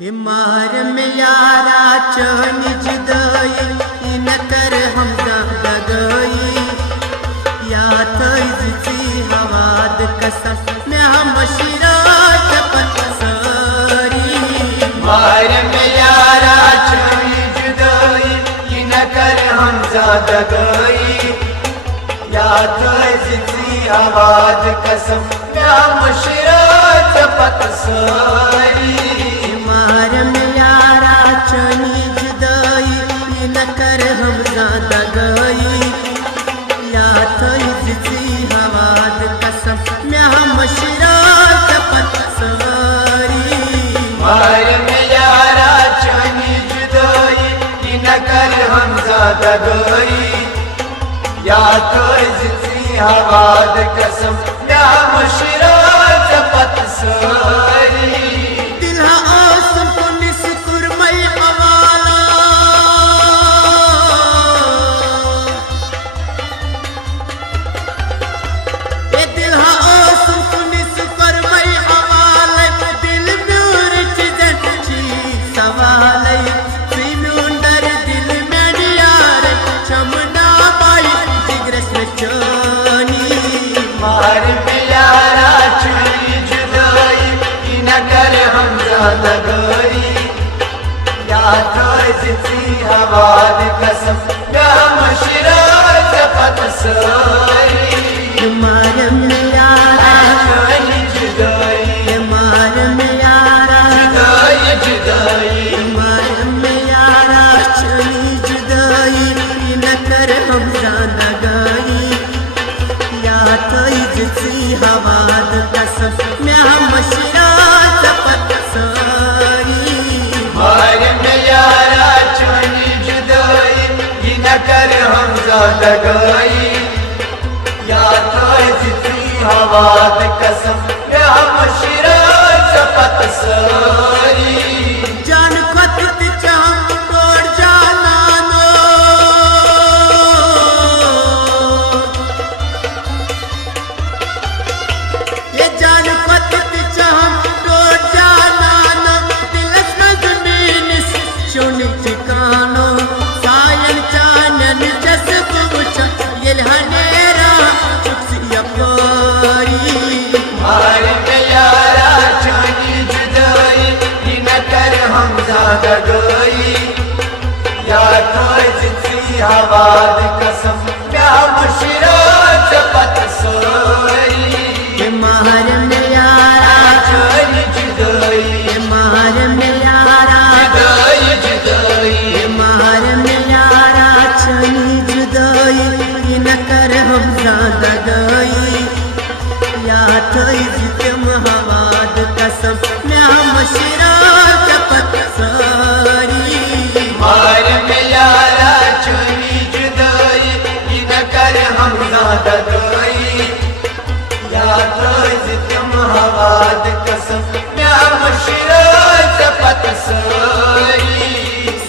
हिमार में यारा चन जुदाई इन कर हम दगई या तैजी हवाद कसम में हम शिरात पतसरी मार में यारा चन जुदाई इन कर हम दगई या तैजी हवाद कसम में हम शिरात पतसरी चनी जुदाई न कर हम ज्यादा गई या तैजी हवाद कसम में हम शिरात पतसरी मार में यारा चनी जुदाई न कर हम ज्यादा गई या तैजी हवाद कसम में हम शिरात पतसरी हवाद कसम या मशरात पतसरी मार में यारा चनी जुदाई मार में यारा जुदाई मार में यारा चनी जुदाई न कर हम जाना गई या तैजी हवाद कसम में हम शिरात पतसरी मार में यारा चनी जुदाई न कर हम ज्यादा गई या तैजी हवाद कसम में हम शिरात पतसरी जान खत चाम तोड़ जाना नो ये जान खत चाम तोड़ जाना नो दिलस में जमीन सुन ठिकानो सायन चानन जस बुचा ये हनेरा चुक्सिया पारी मार में यारा चनी जुदाई न कर हम ज्यादा गई या तैजी हवाद कसम क्या मुशरात पतसरी मार में यारा चनी जुदाई मार में यारा जुदाई मार में यारा चनी जुदाई न कर हम ज्यादा गई या तैजी हवाद कसम में हम शिरात पतसरी मार में यारा चनी जुदाई न कर हम ज्यादा गई या तैजी हवाद कसम में हम शिरात पतसरी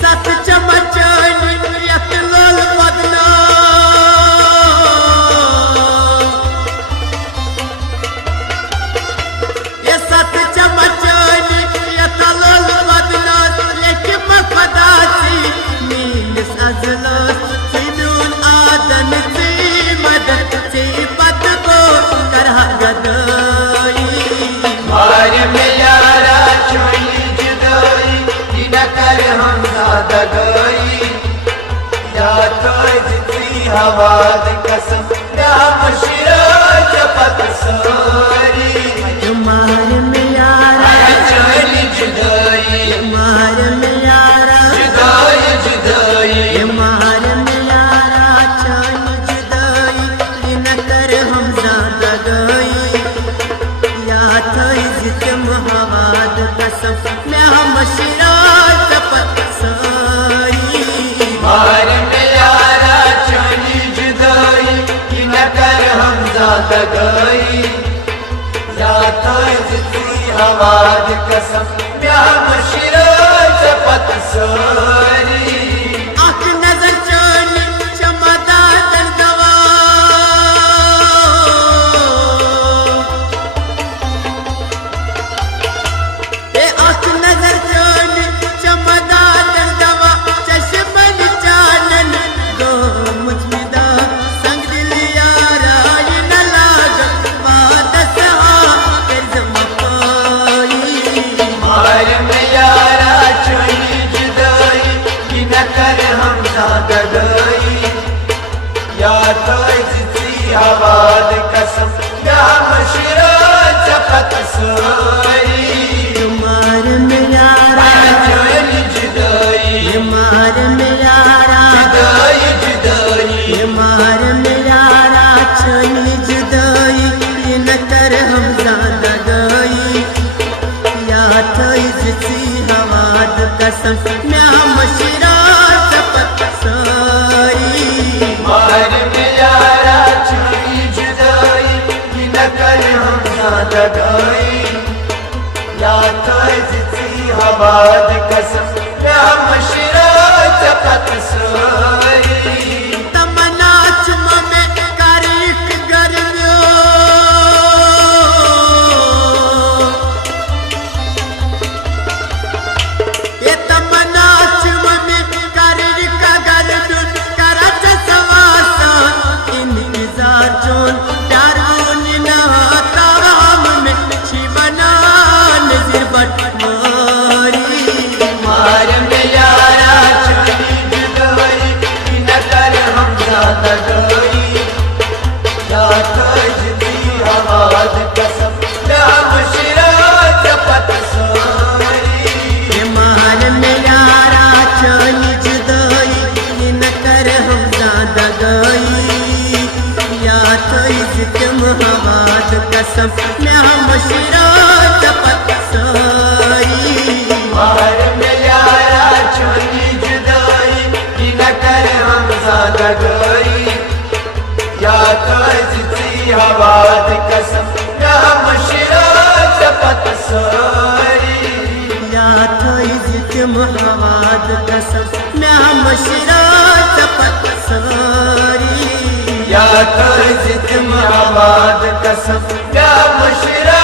सत चमचन यत लाल बदना ये सत चमचन यत लाल बदना लेके मफदासी नील सजला सिनून आदन से मदद से बदबो करहा गदई मार में यारा चनी जुदाई न कर हम ज्यादा गई या तैजी हवाद कसम या मुशरात पतसरी मार में यारा चनी जुदाई मार में यारा जुदाई मार में यारा चन जुदाई न कर हम ज्यादा गई या तैजी हवाद कसम में हम शिरात पतसरी मार में यारा चनी जुदाई न कर हम ज्यादा गई या तैजी हवाद कसम में हम शिरात पतसरी आँख नजर चन चमदा दरदवा ए आँख नजर चन हम ज्यादा गई या थी हवाद कसम मैं मशरा चपत साई मार में यारा छुई जुदाई कि न कर हम ज्यादा गई या थी हवाद कसम मैं मशरा चपत साई तमन्ना चुमा में कारिक गर्मियो ये तमन्ना चुमा में कारिक गर्मियो करत सवासा इंतजार जोन प्यार न ताम में शिवना नजर बट मारी मार में यारा छुई जुदाई कि न कर हम ज्यादा गई या थी हवाद कसम मैं मशरा चपत साई ये माल में यारा चली जुदाई न कर हम ज्यादा गई या तुम हवाद कसम मैं मशरा चपत साई मार में यारा छुई जुदाई कि न कर हम ज्यादा गई या थी हवाद कसम मैं मशरा चपत साई या तुम हवाद कसम मैं मशरा चपत सारी या तुम हवाद कसम मैं मशरा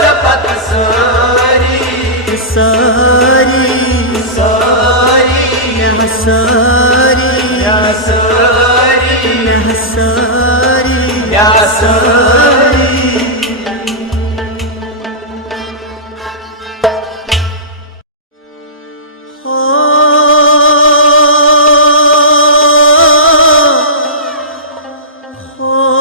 चपत सारी सारी सारी मैं सारी या सारी मैं सारी या सारी हो हो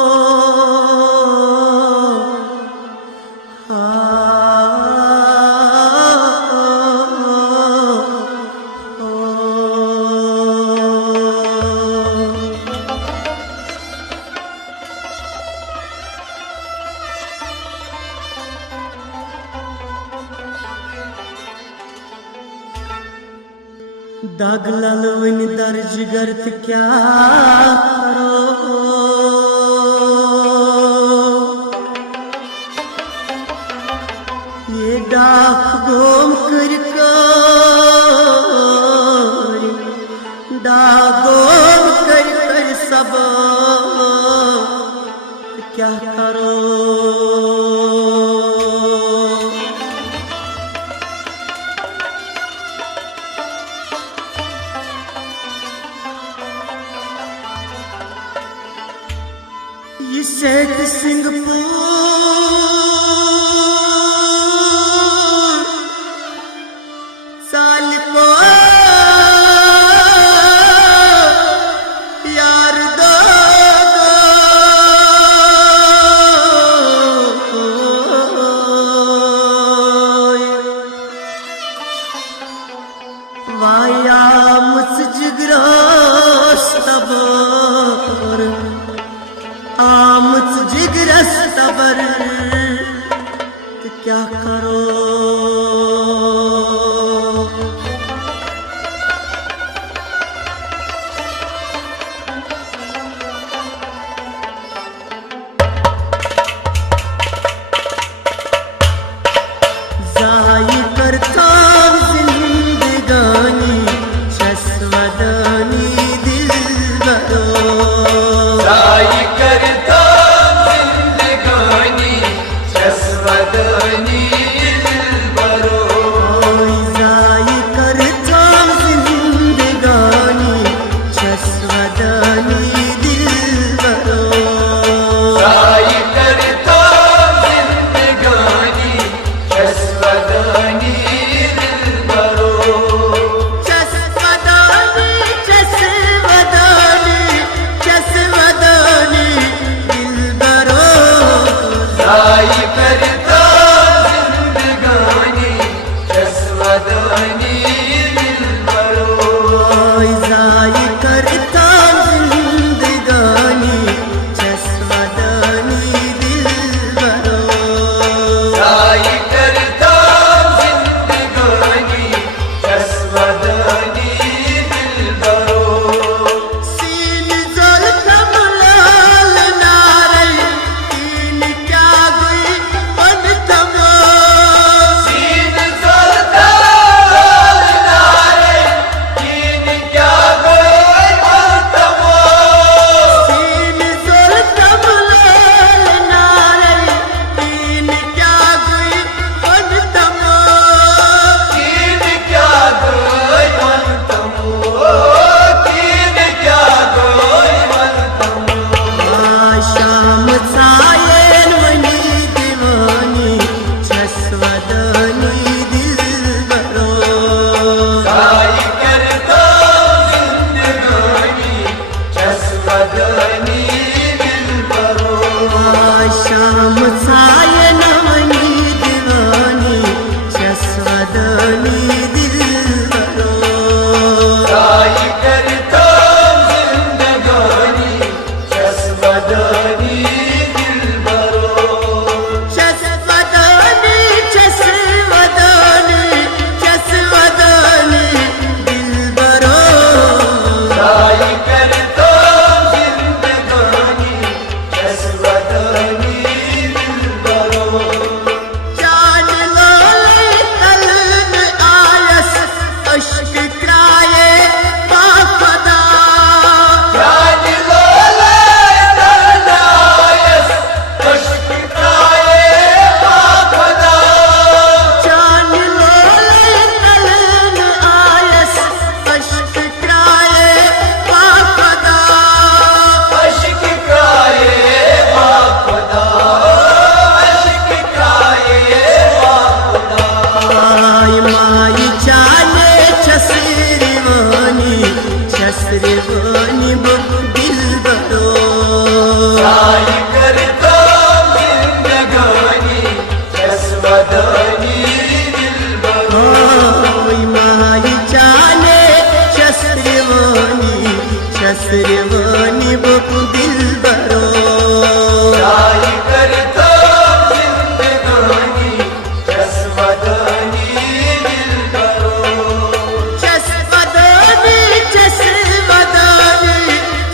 दाग ललवन दर्ज गर्त क्या करो ये डाक गोम कर डागोम कर सब क्या करो ये सेठ सिंहपुर साल को यार दो वाया मुझ जिगरास तबर आमुच जिगरस तबर तो क्या करो जाई करता जिंदगानी शस्वदानी दिल बरो जाई करता जिंदगानी जसवदनी दिलबरो जाई करता जिंदगानी शस्वदानी दिल बरो जाई करता जिंदगानी जसवदनी दिलबरो चस्वदानी चस्वदानी चस्वदानी दिल बरो जाई करता जिंदगानी जसवदनी दिलबरो जाई करता जिंदगानी चस्वदानी दिल बरो कसवदनी दिलबरो माई चाले शस्त्रवानी बुक दिलबरो जाई करता जिंदगानी कसवदनी दिलबरो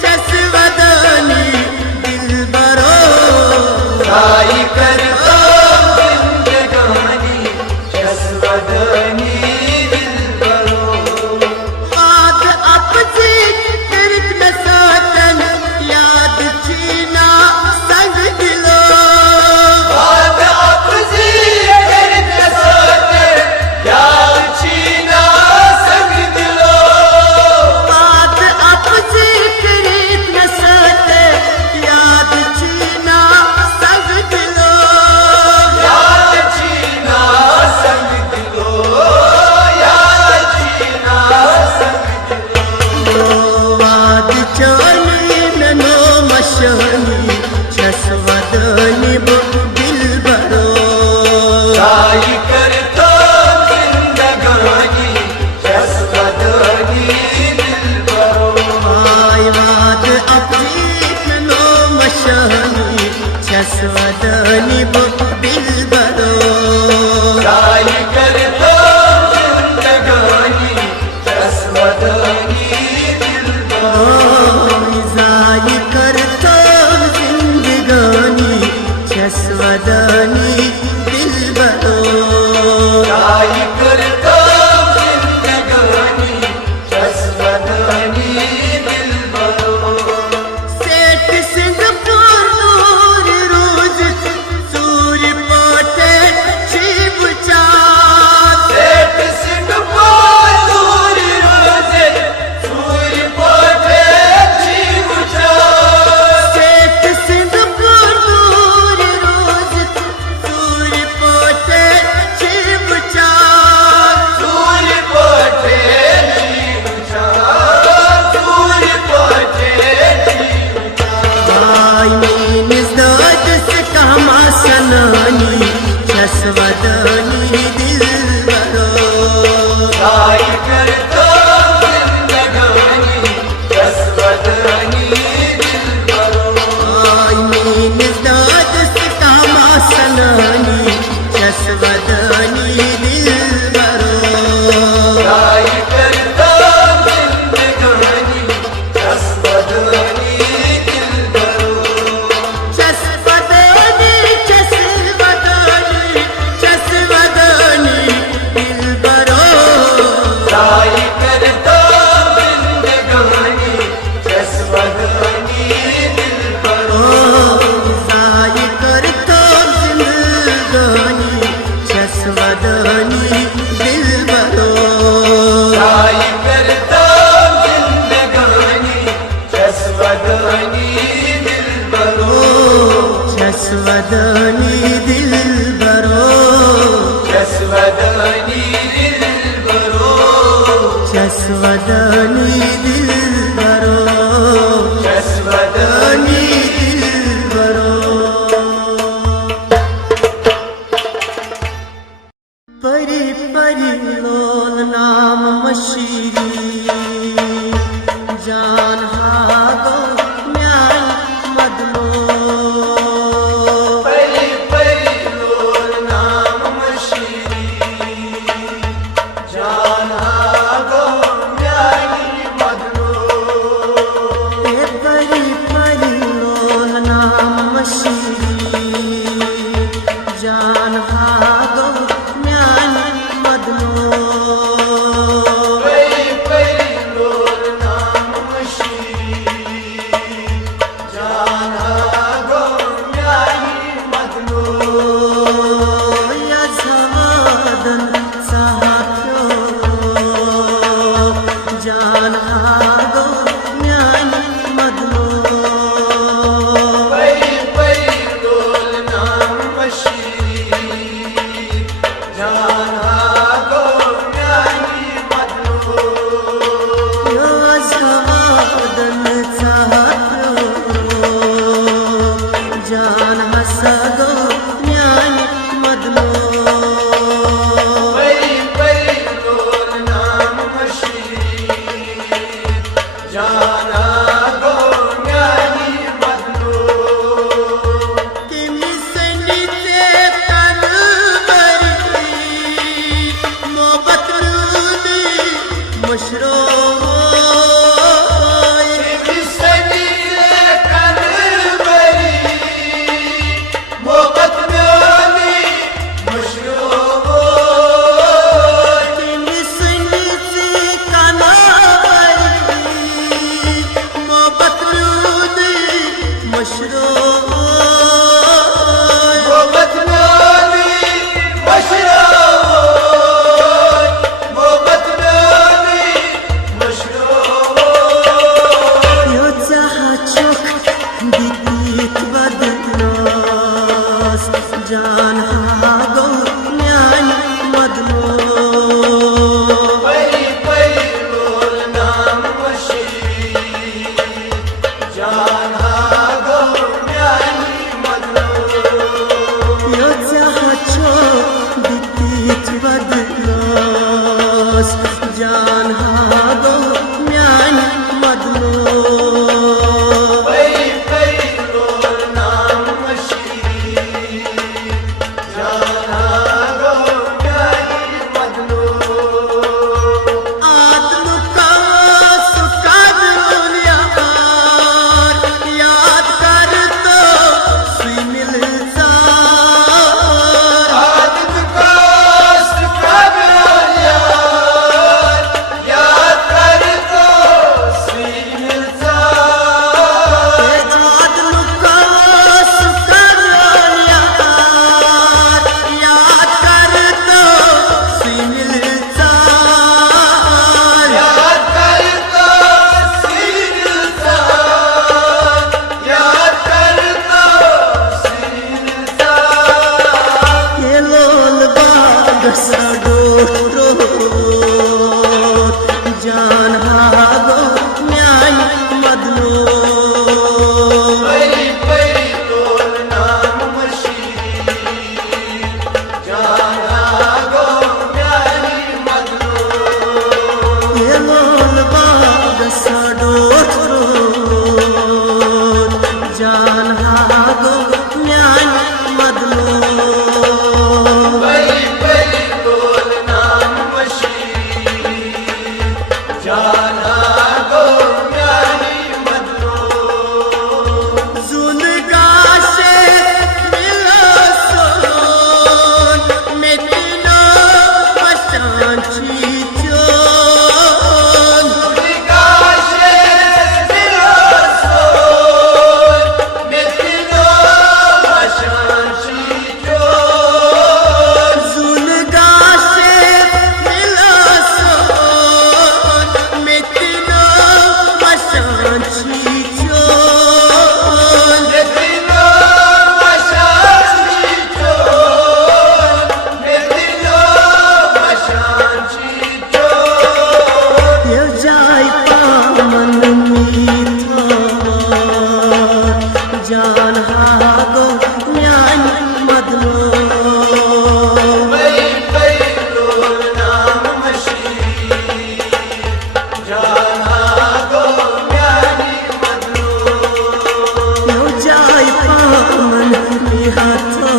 शस्त्रवानी दिलबरो जाई करता जिंदगानी कसवदनी दिलबरो याद अपनी करत न सातन याद छीना संग दिलो बात अपनी करत साथे याद छीना संग दिलो बात अपनी करत न सातन याद छीना संग दिलो याद छीना संग दिलो याद छीना संग वाद चाली ननो मशानी शस्वदनी बुक दिलबरो जाई करता जिंदगानी कसवदनी दिलबरो आय वाद अपनी ननो मशानी शस्वदनी बुक दिलबरो जाई करता जिंदगानी कसवदनी दिलबरो जाई करता जिंदगानी शस्वदनी दिलबरो जाई करता जिंदगानी कसवदनी दिलबरो सेठ सिंहपुर दूर रोज सूर्य पाटे शिव चाँद सेठ सिंहपुर दूर रोजे सूर्य पोटे जीव चाँद सेठ सिंहपुर दूर रोज सूर्य पाटे शिव चाँद सूर्य पोटे जीव चाँद सूर्य पोटे जीव चाँद भाई मीन दाद से कामा सनानी शस्वदनी दिलबरो जाई करता जिंदगानी कसवदनी दिलबरो भाई मीन दाद से कामा सनानी शस्वदनी दिलबरो जाई करता जिंदगानी कसवदनी दिलबरो शस्वदनी दिलबरो जाई करता जिंदगानी कसवदनी दिलबरो जाई करता जिंदगानी शस्वदनी दिलबरो जाई करता जिंदगानी कसवदनी दिलबरो शस्वदनी दिलबरो कसवदनी दिलबरो शस्वदनी दिलबरो कसवदनी दिलबरो परी परी लोल नाम मशीरी जान हागो म्यान मदलो परी परी लोल नाम मशीरी जान गो म्यानी मदनो परी परी लोल नाम मशीरी जान हागो म्यान मदलो परी परी लोल नाम मशीरी जान गो म्यानी मदनो या समादन साहत्यो जान हागो म्यान मदलो परी परी लोल नाम मशीरी जान गो म्यानी मदनो या समादन साहत्यो जान हसगो म्यान मदलो सडो जान हागो न्याय मदनो परी परी तोल नाम मशीरी जाना गो न्याय मदनो ये लोल बाग सडो जान हागो न्याय मदनो परी परी तोल नाम मशीरी जाना गो न्याय मदनो जुन गाशे मिलो सोन मेतिनो पशांची चोन निकाशे दिलो सोन मेतिनो मशांची चोन जुन गाशे मिलो सोन मेतिनो पशांची चोन मेतिनो मशांची चोन मेतिनो मशांची चोन ये जाय पामन मीठो जान हागो न्याय मदनो परी परी तोल नाम मशीरी जाना गो न्याय मदनो यो जाय पामन मीठो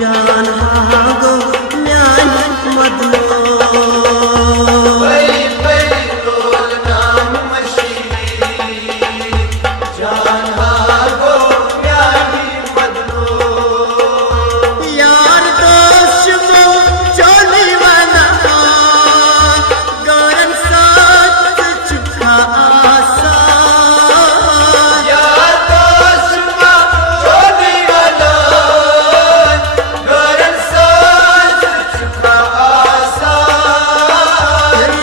जान हागो न्याय मदनो परी परी तोल नाम मशीरी जाना गो न्याय मदनो यार दोष मो चोली बना गरम साथ चुका आसा यार दोस्मा चोली वाला गरन साज चुका आसा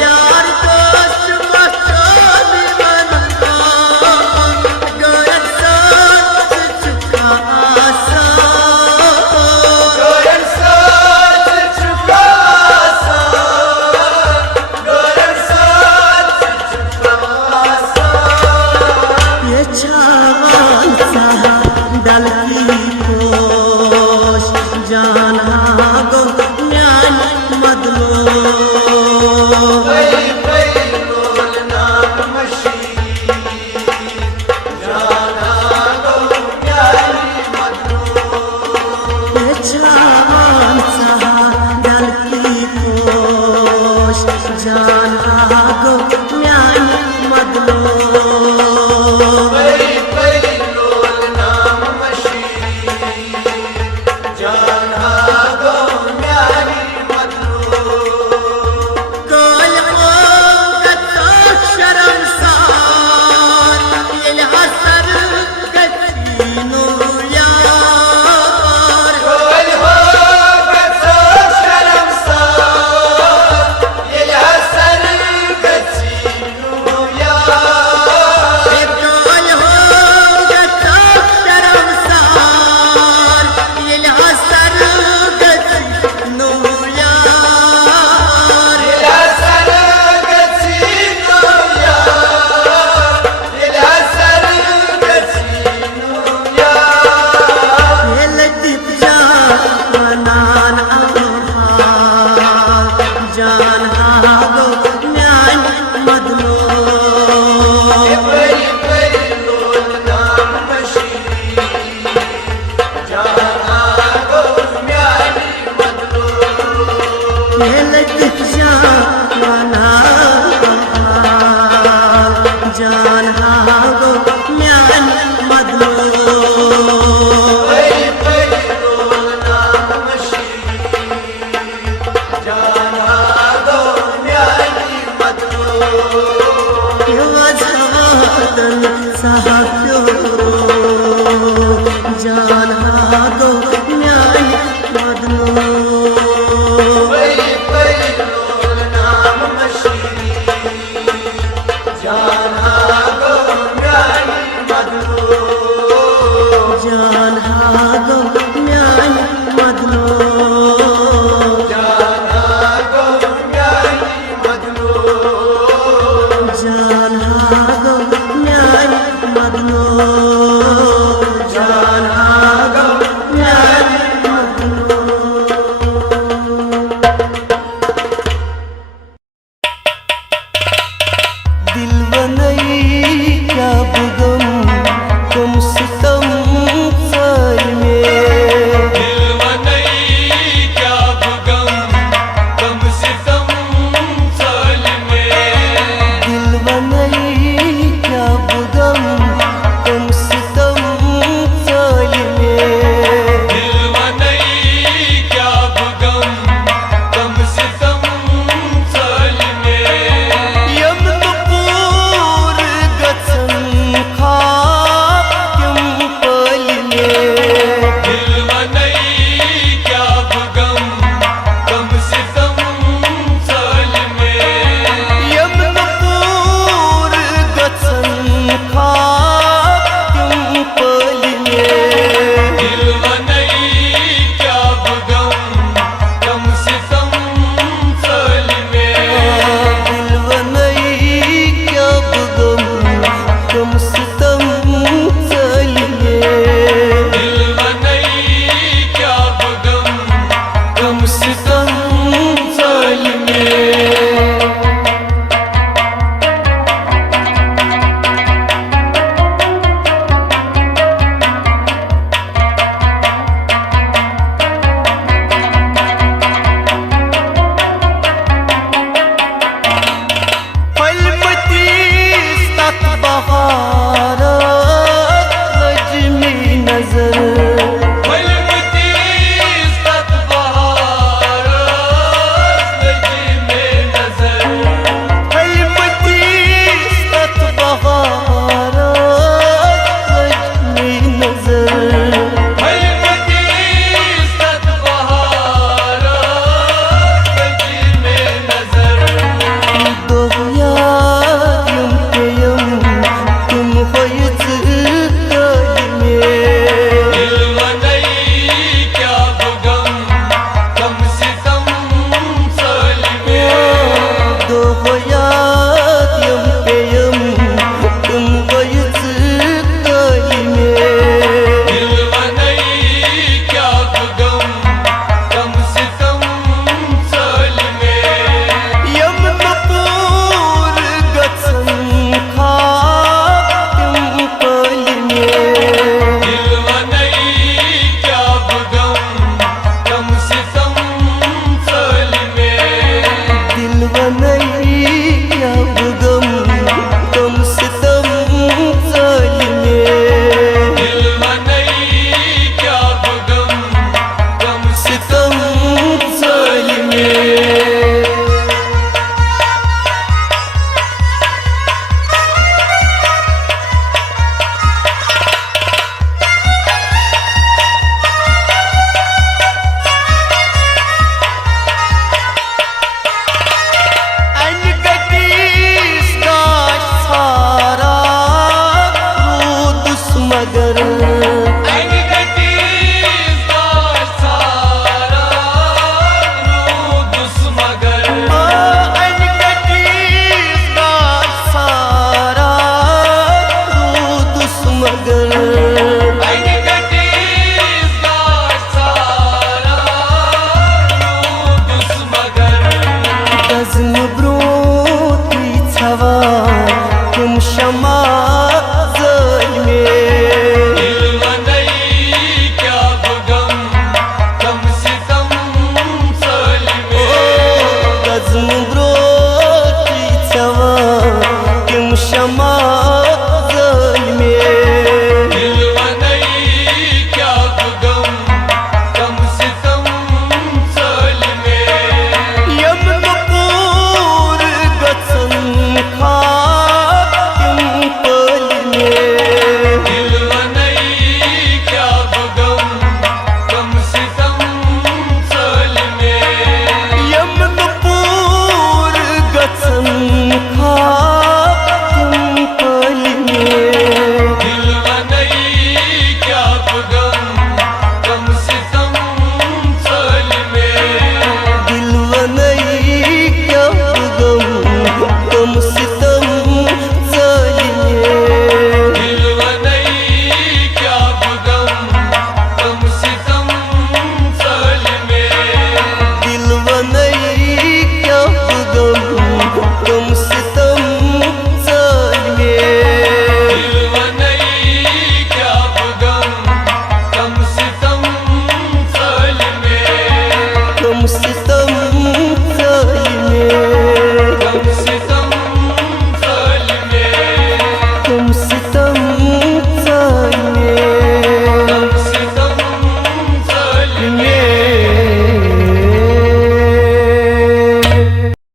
यार दोष मो चोली बना गरम साथ चुका आसा गरन साज चुका आसा गरन साज चुका आसा ये छावान सा डल की पोश जान